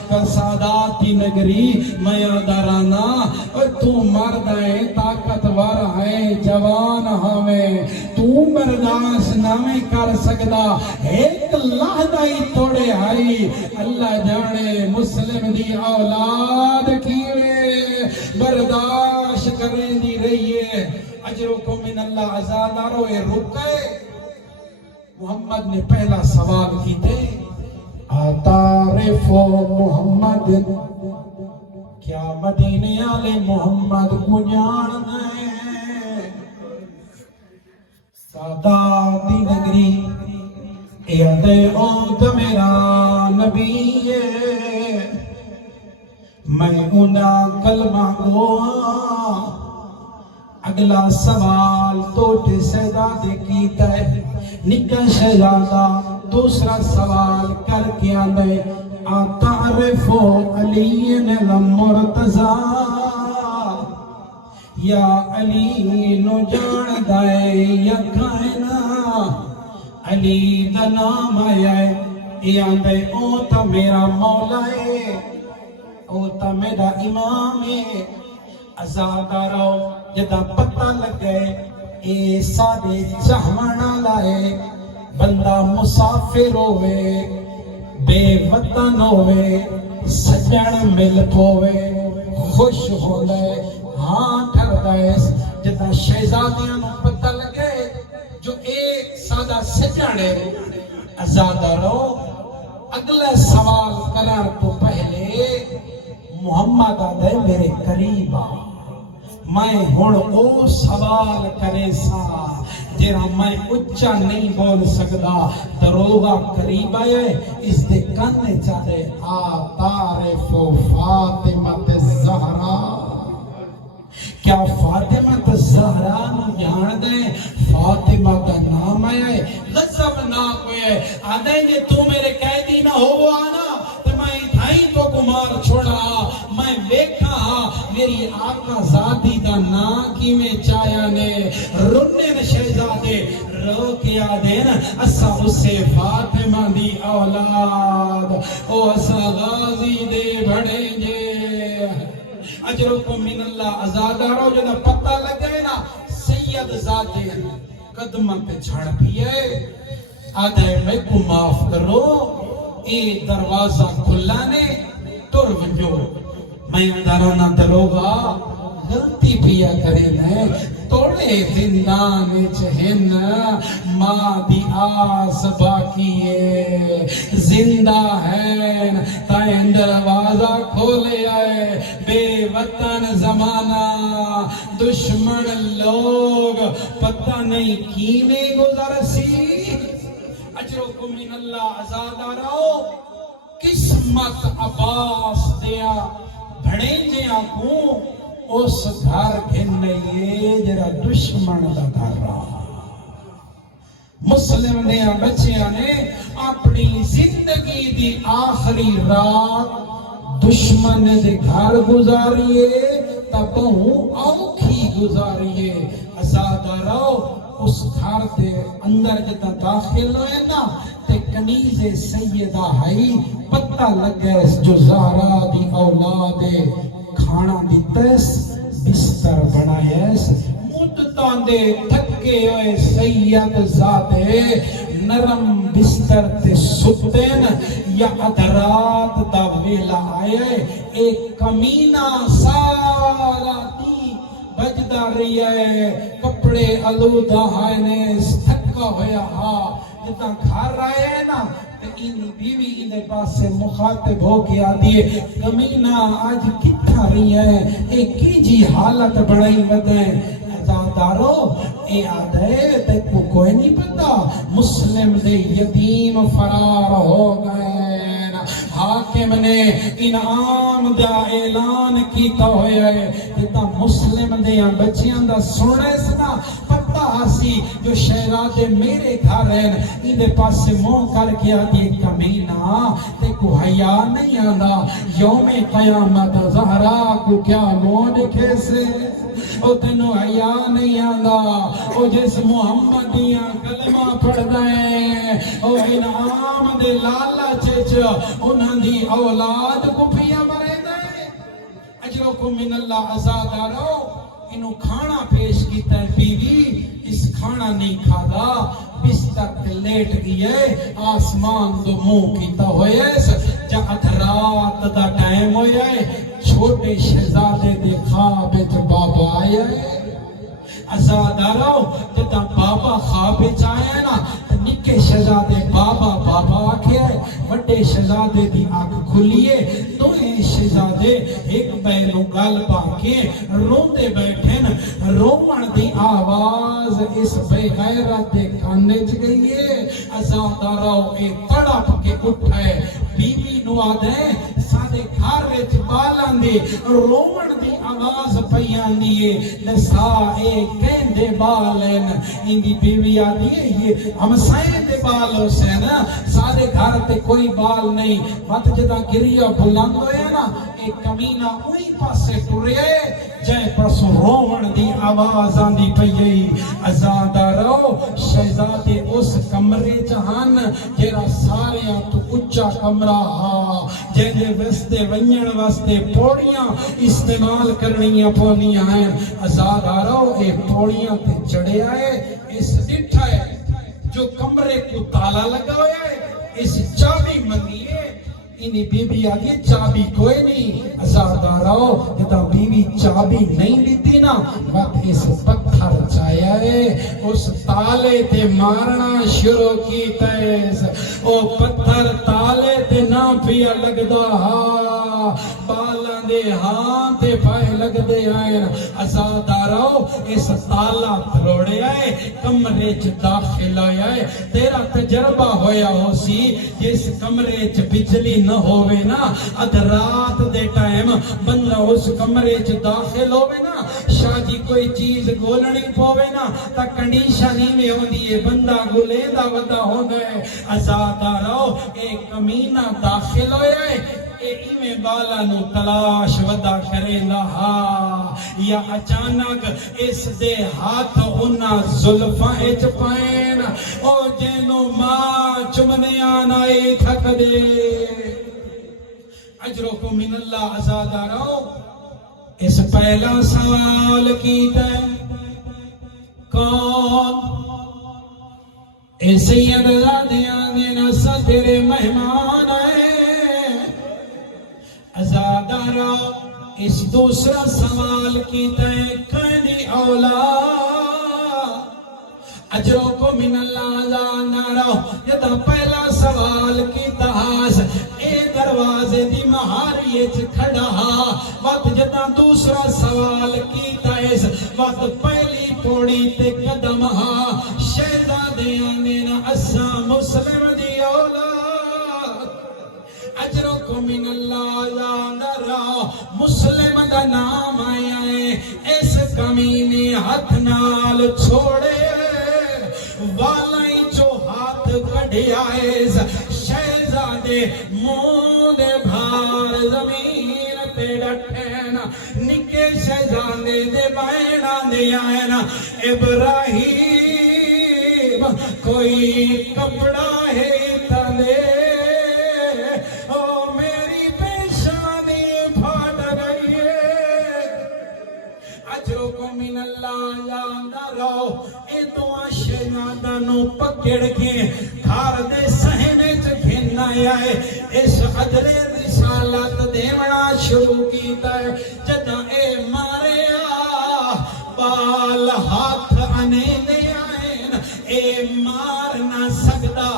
کساداتی نگری میں درانا اور تو مرد ہے طاقتور ہے جوان ہمیں تو برداشت نہیں کر سکتا ایک لحظہ ہی توڑے آئی اللہ جانے مسلم دی اولاد کیڑے برداشت کریں دی رہی ہے اجرکم من اللہ عزادارو اے رکے محمد نے پہلا سوال کیتے آتارف محمد کیا مدینے آلے محمد کو جاننا ہے ساداتی نگری ایدے اونت میرا نبی ہے میں انہا کلمہ گوا اگلا سوال توٹے شہزادے کیتا ہے نکا شہزادہ دوسرا سوال کر کے آنے آتعرفو علی المرتضی یا علی نو جان دائے یا کائنا علی دا نام آیا ہے یہ آندے او تا میرا مولا ہے او تا میرا امام ہے ازادارو جدا پتہ لگے اے سارے جہانا لائے بندہ مسافر ہوئے بے وطن ہوئے سجن مل پوئے خوش ہو لے ہاں ٹھر دائس جدا شہزادیاں نو پتہ لگے جو ایک سادہ سجن ہے ازادارو اگلے سوال کرار تو پہلے محمد آدھے میرے قریبا میں ہون او سوال کرے سا جرا میں اچھا نہیں بول سکتا دروغہ قریب ہے اس دے کنے چاہے آتارف فاطمت الزہرا کیا فاطمت الزہرا نو جان دے فاطمہ کا نام ہے غصب نہ کوئی ہے آدھے نے تو میرے قیدی نہ ہو آنا میں اتھائی تو کمار چھوڑا میں بیکھا میری آقا ذاتی دا نا کی میں چایا نے رنے شہزادے رو کیا دین اسا اسے فاطمہ دی اولاد او اسا غازی دے بڑے جے اجرکم من اللہ ازادارو جو پتہ لگے نا سید ذاتے قدمہ پہ چھڑ پیئے آدھے میں کو معاف کرو اے دروازہ کھلانے تر ونجو میں اندرانا دروگا غلطی پیا کریں توڑے زندان چہن ماں دی آس باقی ہے زندہ ہے تائیں دروازہ کھولے آئے بے وطن زمانہ دشمن لوگ پتہ نہیں کیویں گزر سی اجرکم من اللہ عزادارو قسمت عباس دیا بھڑیں دیا کو اس گھر گھنیے جرا دشمن دا گھر رہا مسلم نے بچیاں نے اپنی زندگی دی آخری رات دشمن دے گھر گزاریے تب اوکھی گزاریے عزادارو اس گھر دے اندر جتا داخل ہوئے نا تے کنیز سیدہ ہائی پتہ لگے جو زہرا دی اولاد کھانا دیتیس بستر بنائیس مدت سنتان دے تھکے ہوئے سید زادے نرم بستر تے ستین یا ادرات دا ویلا آئے ایک کمینہ سارا دی بجدہ رہی ہے کپڑے آلودہ آئے تھکا ہویا ہاں جتا گھر آئے ہیں نا تو انہی بیوی انہیں پاس سے مخاطب ہو کے آدھی ہے کمینہ آج کتھا رہی ہے ایک کی جی حالت بڑھائی بدیں ازادارو اے آدھے تے کو کوئی نہیں پتا مسلم دے یتیم فرار ہو گئے حاکم نے انعام دا اعلان کیتا ہویا ہے جتا مسلم دیاں بچیاں دا سنے سنا پتہ ہاسی جو شہزادے میرے گھر ہیں انہیں پاس سے منہ کر کے آدھی کمینہ تے کو حیا نہیں آندا یوم قیامت زہرا کو کیا منہ دکھے سے او تینو حیا نہیں آندا او جس محمد دیاں کلمہ پڑھ دائیں او انعام دے لالا چیچ انہاں دی اولاد کو پھیا مرے دائیں اجرکم من اللہ عزادارو انہوں کھانا پیش کیتا ہے بیوی اس کھانا نہیں کھادا بستر پہ لیٹ گئے آسمان دو منہ کیتا ہوئے جا ادھرات دا ٹائم ہوئے چھوٹے شہزادے دے خواب جو بابا آئے ازادارو جتا بابا خواب چاہے نا نکے شہزادے بابا بابا آکھے وڈے شہزادے دی آنکھ کھلیے تو ہیں شہزادے ایک بیلو گال باکے روندے بیٹھیں رومن دی آواز اس بے غیرت دے کھانے چ گئی ہے ازادارو اے تڑپ کے اٹھائے بی بی نو آدھے سادے گھر وچ بالاں دے رومن دی آواز پیاں دیے نسا اے کہندے بالن ان دی بیوی آدھی ہے یہ ہم سائیں دے بال ہو سے نا سادے گھر تے کوئی بال نہیں مت جدا گریا بلند ہوئے نا ایک کمینہ اوہی پاسے ٹرے جائے پس رومن دی آواز آندی پئی ازادارو شہزادے اس کمرے جہان جیرا ساریاں تو اچا کمرہ ہا جہاں وستے ونجن واسطے پوڑیاں استعمال کرنیاں پونیاں ہیں ازادارو اے پوڑیاں تے چڑھے آئے اس ڈٹھا ہے جو کمرے کو تالا لگا ہویا ہے اس چابی منگیے انہی بی بی آدھی چابی کوئی نہیں ازادارو جتا بی بی چابی نہیں لیتی نا وقت اس پتھر چایا ہے اس تالے تے مارنا شروع کی تیز او پتھر تالے تے نہ پیا لگ دا بالاں دے ہاں تے پائے لگ دے آئے ازادارو اس تالا تھروڑے آئے کمرے چ داخل آئے تیرا تجربہ ہویا ہو سی جس کمرے چ بجلی نہ ہووے نا ادرات دے ٹائم بندہ اس کمرے چ داخل ہووے نا شاہ جی کوئی چیز گولنی پووے نا تا کنڈیشنی میں ہوندی ہے بندہ گلے دا ودا ہو گئے ازادارو ایک کمینہ داخل ہوئے ایویں بالا نو تلاش ودا کرے نہا یا اچانک اس دے ہاتھ انہا زلفاں اچ پائن او جنو ماں چمنیاں آئی تھک دے اجرکم من اللہ عزادارو اس پہلا سوال کیتا ہے کون اے سید زادیاں دینا سا تیرے مہمان آئے ازادارو اس دوسرا سوال کیتا ہے کہنی اولاد اجرکم من اللہ عزادارو یہ تا پہلا سوال کیتا ہے اے دروازے دی مہاریت کھڑا وقت جتا دوسرا سوال کیتا ہے وقت پہلی پوڑی تے قدم شہزادیاں دینا اسا مسلم دی اولاد اجرکم من اللہ عزادارو مسلم دا نام آیا ہے اس کمینے ہاتھ نال چھوڑے والائی جو ہاتھ کڑھے آئے شہزادے منہ دے بھار زمین پہ ڈٹھین نکے شہزادے دے بائنا دے آئین ابراہیم کوئی کپڑا ہے تلے او میری پیشانی پھاٹ رہی ہے اجرکم من اللہ عزادارو پکڑ کے گھر دے سہنے چ گھنا آئے اس اجرے رسالت دیونا شروع کیتا ہے جداں اے ماریا بال ہاتھ انے دے آئین اے مار نہ سکدا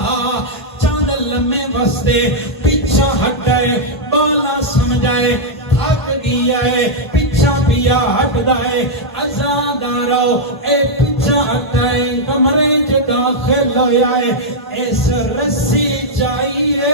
چاند لمے وستے پیچھا ہٹائے بالا سمجھائے تھک گیا ہے پیچھا پیا ہٹ دائے ازادارو اے پیچھا ہٹائے کمرے جو داخل ہویا ہے اس رسی چاہیے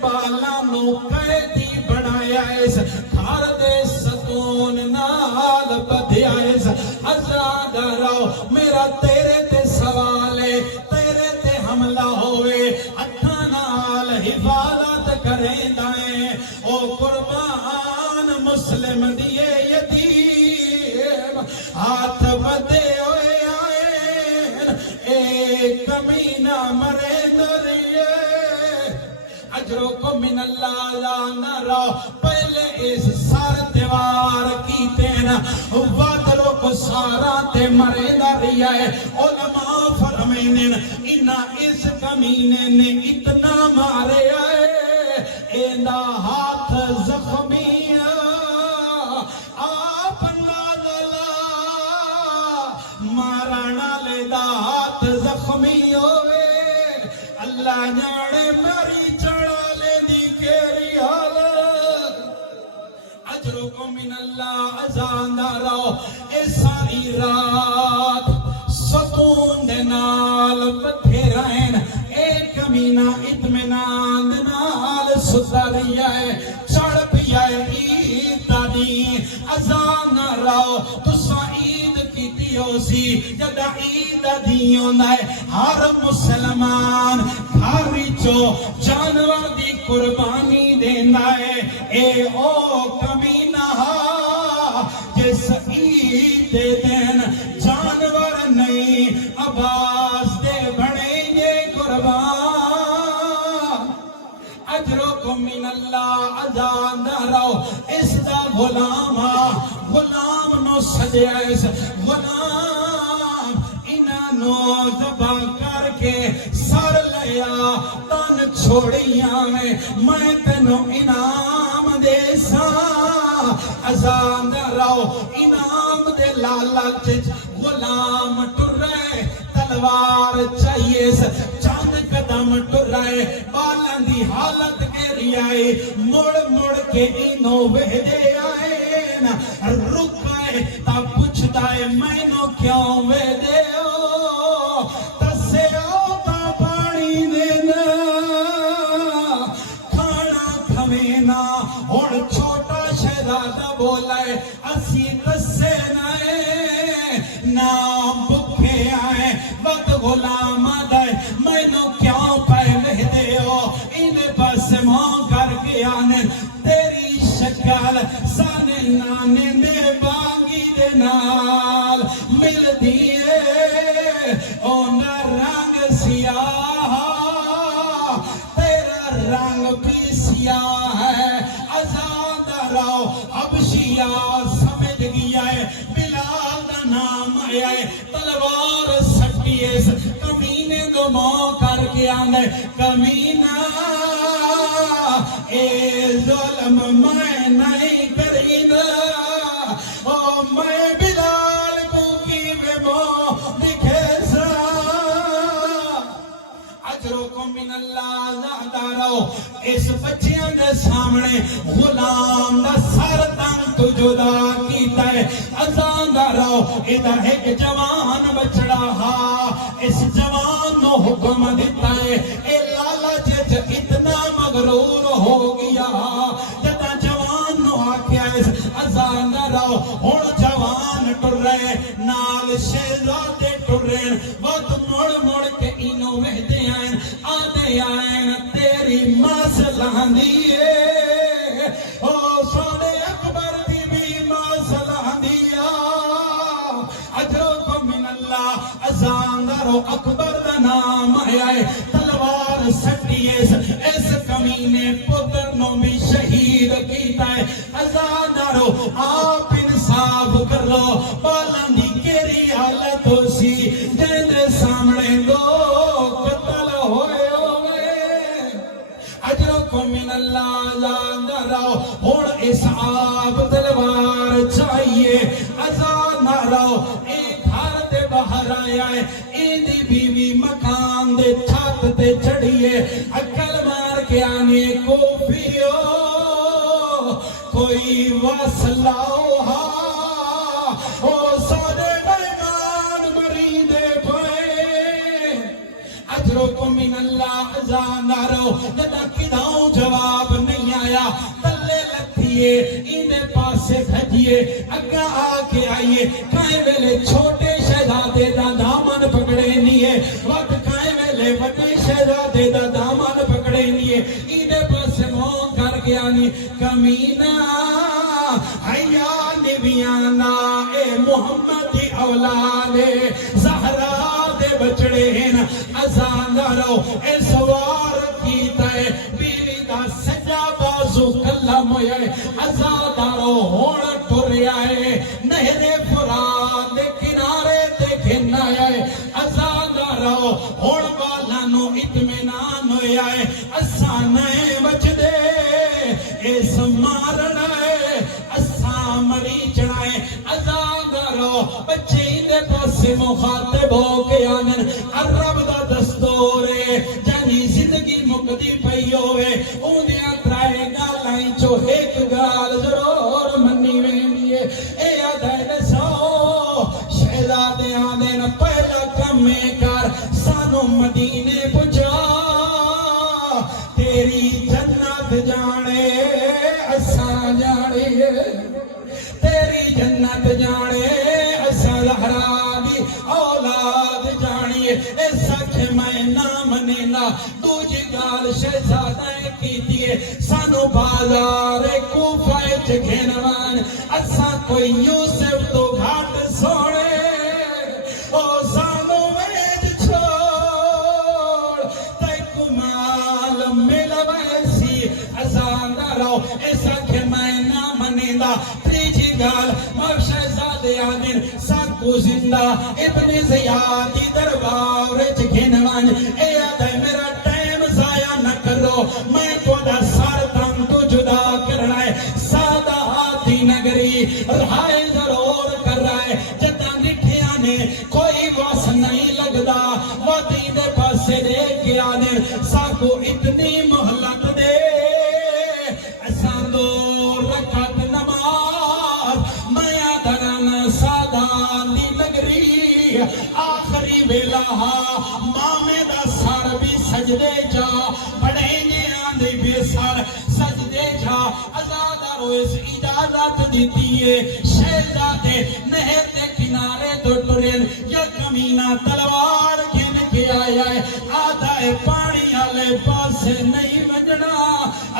بالا نو قیدی بنایا اس گھر دے ستون نال بدھیا اس ازادارو میرا تیرے تے سوال ہے تیرے تے حملہ ہوئے ہتھاں نال حفاظت کریں دائیں او قربان مسلم دیے یتیم ہاتھ بدے ہوئے آئین اے کمینہ مرے دریے اجرکم من اللہ لا نرا پہلے اس سار دیوار کی تین وادروں کو سارا تے مرے دریا ہے علماء فرمینن انہا اس کمینے نے اتنا مارے آئے اینا ہاتھ زخمی آپ نادلا مارنا لے دا ہاتھ زخمی ہوئے اللہ جانے میری چڑھا لے دی کیری حالت اجرکم من اللہ ازاندارو اے ساری رات ستون دے نال پتھے رہن اے کمینہ اطمینان دے نال ستا رہیا ہے چڑھ پیا ہے عید دی ازاندارو تسا عید کی دیو سی جدہ عید دیوں دائے ہر مسلمان گھاری چو جانور دی قربانی دینا ہے اے او کمینہ جس عید دین جانور نہیں عباس دے بڑھیں گے قربان اجرکم من اللہ ازاندارو اس دا غلام نو سجیا اس غلام انہوں ذبح کر کے سر لیا تن چھوڑیاں میں تینوں انعام دے سا ازاندارو انعام دے لالچ غلام ٹر رہے تلوار چاہیے چاند قدم ٹر رہے بالان دی حالت کے آئے مڑ کے انہوں وحدے آئے رکائے تا پوچھتا ہے میں نو کیوں وحدے ہو تسے آتا پانی دینا کھانا کھوینا اور چھوٹا شہزادہ بولا ہے اسی تسے نام بکھے آئے وقت غلام آدھائے میں نو کیوں پہلے دے ہو انہیں بس ماں کر کے آنے تیری شکل سانے نانے دے باغی دے نال مل دیئے اونا رنگ سیاہ تیرا رنگ بھی سیاہ ہے ازاندارو حبشیہ سمجھ گیا ہے بلال دا نام آیا ہے تلوار سٹی اس کمینے دو ماں کر کے آنے کمینہ اے ظلم میں نہیں کرینا او میں بلال کو کی میں ماں دکھے سا اجرکم من اللہ زہدارو اس بچیاں دے سامنے غلام دا سر تن تو جدا کیتا ہے ازاندارو ادھر ایک جوان بچڑا ہا اس جوان نو حکم دیتا ہے اے لالا جج اتنا مغرور ہو گیا جتا جوان نو آکیا اس ازاندارو ہون جوان ٹر رہے نال شہزادے ٹر رہے وقت مڑ کے انہوں وحدے آئیں آدھے آئیں تیری مسئلہ دیئے او سونے اکبر دی بھی مسئلہ دیا اجرکم من اللہ ازاندارو اکبر دا نام آئے تلوار سٹی اس کمینے پتر نو بھی شہید کیتا ہے ازاندارو آپ انصاف کر لو بالان دی کیری حالت ہو سی جن سامنے اللہ جانا رہو ہون اس آپ تلوار چاہیے ازان نہ رہو ایک گھر دے باہر آیا ہے ایندی بیوی مکان دے چھت تے چڑھیے عقل مار کے آنے کوفیو کوئی واسلاؤ ہا او سارے بیمان مریدے پائے اجرکم من اللہ ازانا رو ندا کداؤں جواب نہیں آیا تلے لتھیے انہیں پاسے بھجیے اگا آکے آئیے کائیں ویلے چھوٹے شہزادے دا دامن پکڑے نیے وقت کائیں ویلے وڈے شہزادے دا دامن پکڑے نیے انہیں پاسے مون کر کے آنی کمینہ حیا نبیانا اے محمد دی اولاد زہرا دے بچڑے ہیں ازان رو اے سوار کیتا ہے بیوی دا سجا بازو کلم ہے ازان رو ہون ٹریا ہے نہر فرات دے کنارے دیکھنا ہے ازان رو ہون والانو اطمینان ہویا ہے اسانے بچ دے اس مارنا ہے اساں مری چڑھائے ازان رو بچے دے پاسے مخاطب ہو کے آنن عرب دا دستور ہے جانی زندگی مقدی پئی ہوئے انہیں ترائے گالائیں چو ایک گال ضرور منی وینی ہے اے آدھائے سو شہزادے آدھیں پہلا کمیں کر سانو مدینے پچا تیری جنت جانے اساں جانے تیری جنت جانے اساں زہرا دی اولاد جانیے ایسا کہ میں نام نینا دوجی گال شہزادہ کی دیئے سانو بازار کوفہ چگھنوان اساں کوئی یوسف تو گھاٹ سوڑے او سانو ویج چھوڑ تیکو مال مل ویسی ازان رو ایسا کہ میں نام نینا تریجی گال مب شہزادے آدن ساکو زندہ ابن زیادی دربار چگھنوان اے آدھے میرا ٹائم ضائع نہ کرو میں تو دا سار تم تو جدا کرنا ہے سادہ آتی نگری رہائے ضرور کر رہا ہے جتا نٹھیاں نے کوئی واس نہیں لگدا وادی دے پاسے دے کے آنے ساکو اتنی محلت دے اسان دو رکھت نماز میں آدھران سادہ دی نگری آخری بیلا مامے دا سار بھی سجدے جا بڑے نے آندے بے سار سجدے جا ازادہ رو اس اجازت دیتی ہے شہزادے نہر دے کنارے تو ٹرین یا کمینہ تلوار گھن کے آیا ہے آدھا پانی آلے پاسے نہیں مجنا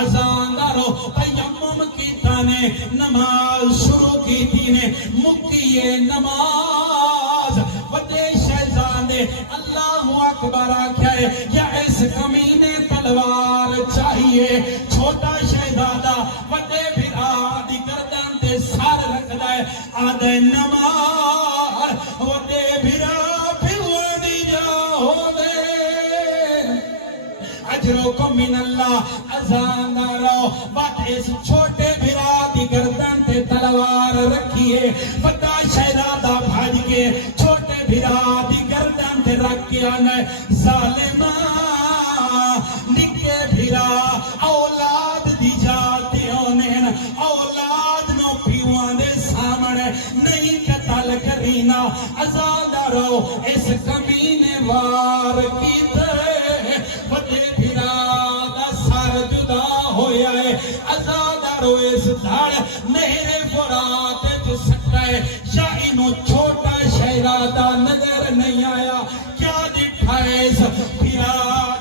ازادہ رو تیمم کی تانے نماز شروع کی تینے مکیے نماز وڈے شہزادے اللہ اکبر آکھا ہے یا اس کمینے تلوار چاہیے چھوٹا شہزادہ وڈے بھرا دی گردن تے سار رکھدا ہے آدھے نماز وڈے بھرا پھر دی جاؤ دے اجرکم من اللہ ازان رو بات اس چھوٹے بھرا دی گردن تے تلوار رکھیے بڑا شہزادہ بھاج کے چھوٹے بھرا دی گردن تے رکھ کے آنے ظالمہ نکے بھرا اولاد دی جاتے ہونے اولاد نو پیوان دے سامنے نہیں قتل کرینا ازادہ رو اس کمینے وار کی تے وڈے بھرا دا سار جدا ہویا ہے ازادہ رو اس دھڑ نہر فرات جو سکتا ہے شاہینو چھوٹا شہزادہ نظر نہیں آیا کیا دکھا ہے اس بھرا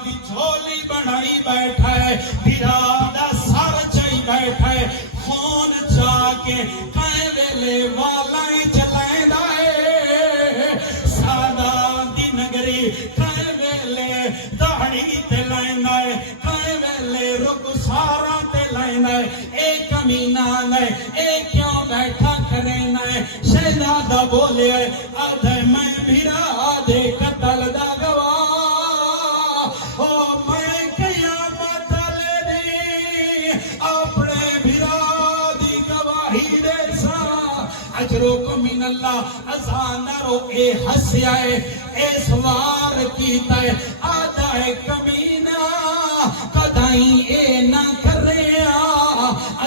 دی جھولی بنائی بیٹھا ہے بھرا دا سار چاہی بیٹھا ہے خون چاہ کے کائیں ویلے والائی چلائیں دائے سادہ دی نگری کائیں ویلے داڑی تے لائیں دائے کائیں ویلے رک سارا تے لائیں دائے اے کمینہ نائے اے کیوں بیٹھا کریں نائے شہزادہ بولے آدھے میں بھرا دے قتل دا گواہ او میں قیامت لے دی اجرک من اللہ ازاندارو اے ہسیا ہے اے سوار کیتا ہے آدھا ہے کمینہ کدائیں اے نہ کریا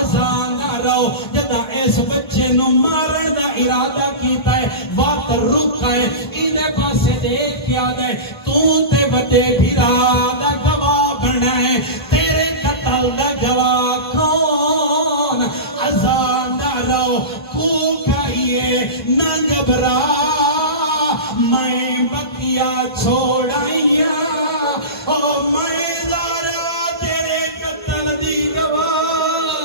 ازاندارو جدہ اس بچے نو مارے دا ارادہ کیتا ہے بات رکا ہے انہیں پاسے دیکھ کیا دے تو تے بڑے بھیرا دا گواہ بنائے تیرے قتل دا گواہ کون ازاندارو کو کہیے نہ گھبرا میں بکیا چھوڑائیا او میں دارا تیرے قتل دی گواہ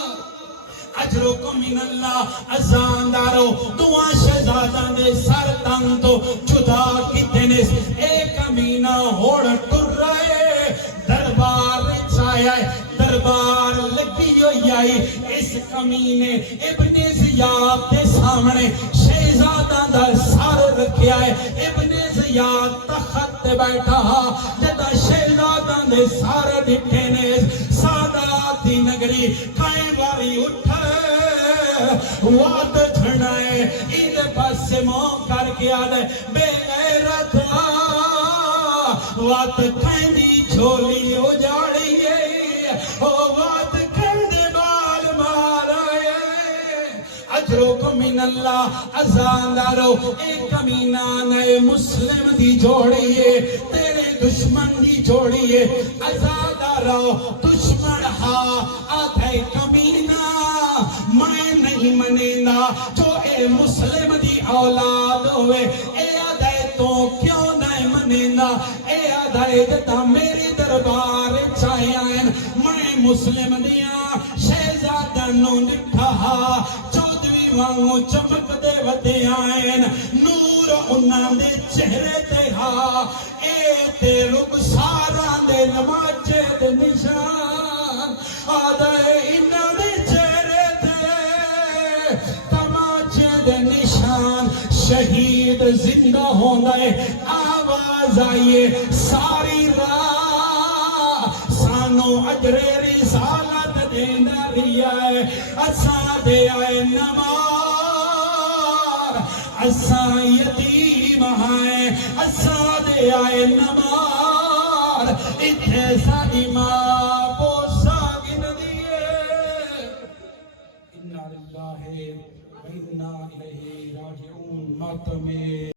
اجرک من اللہ ازاندارو دعا شہزادہ دے سر تن تو جدا کیتے نے اے کمینہ ہوڑ ٹر رہے دربار چایا ہے دربار لگی ہوئی آئی اس کمینے ابن زیاد دے سامنے شہزادہ دا سر رکھیا ہے ابن زیاد تخت تے بیٹھا جدا شہزادہ دے سر دکھے نے ساداتی نگری کائیں واری اٹھے وعد جھڑائے ایدے پاس سے موں کر کے آدھے بے غیرت وعد کائیں دی جھولی اجاڑی ہے وعد کائیں دے بال مارائے اجرک من اللہ ازاندارو اے کمینہ نئے مسلم دی جوڑیے تیرے دشمن دی جوڑیے ازاندارو دشمن ہاں آدھے کمینہ میں نہیں منینا جو اے مسلم دی اولاد ہوئے اے آدھے تو کیوں نہیں منینا اے آدھے جتا میری دربار چاہیائن میں مسلم دیا شہزادہ نو نکھا چودوی وانگو چمک دے ودے آئین نور انہاں دے چہرے تے اے تے رب ساران دے نماچے دے نشان آدھے انہاں دے چہرے تے تماچے دے نشان شہید زندہ ہوندے آواز آئیے ساری راہ سانو اجر رسالت دینا رہے اساں دے آئے نمار اساں یتیم ہیں اساں دے آئے نمار اتھے ساری ماں بوسا گن دیئے اِنَّا لِلَّهِ وَإِنَّا إِلَيْهِ راجعون ماتم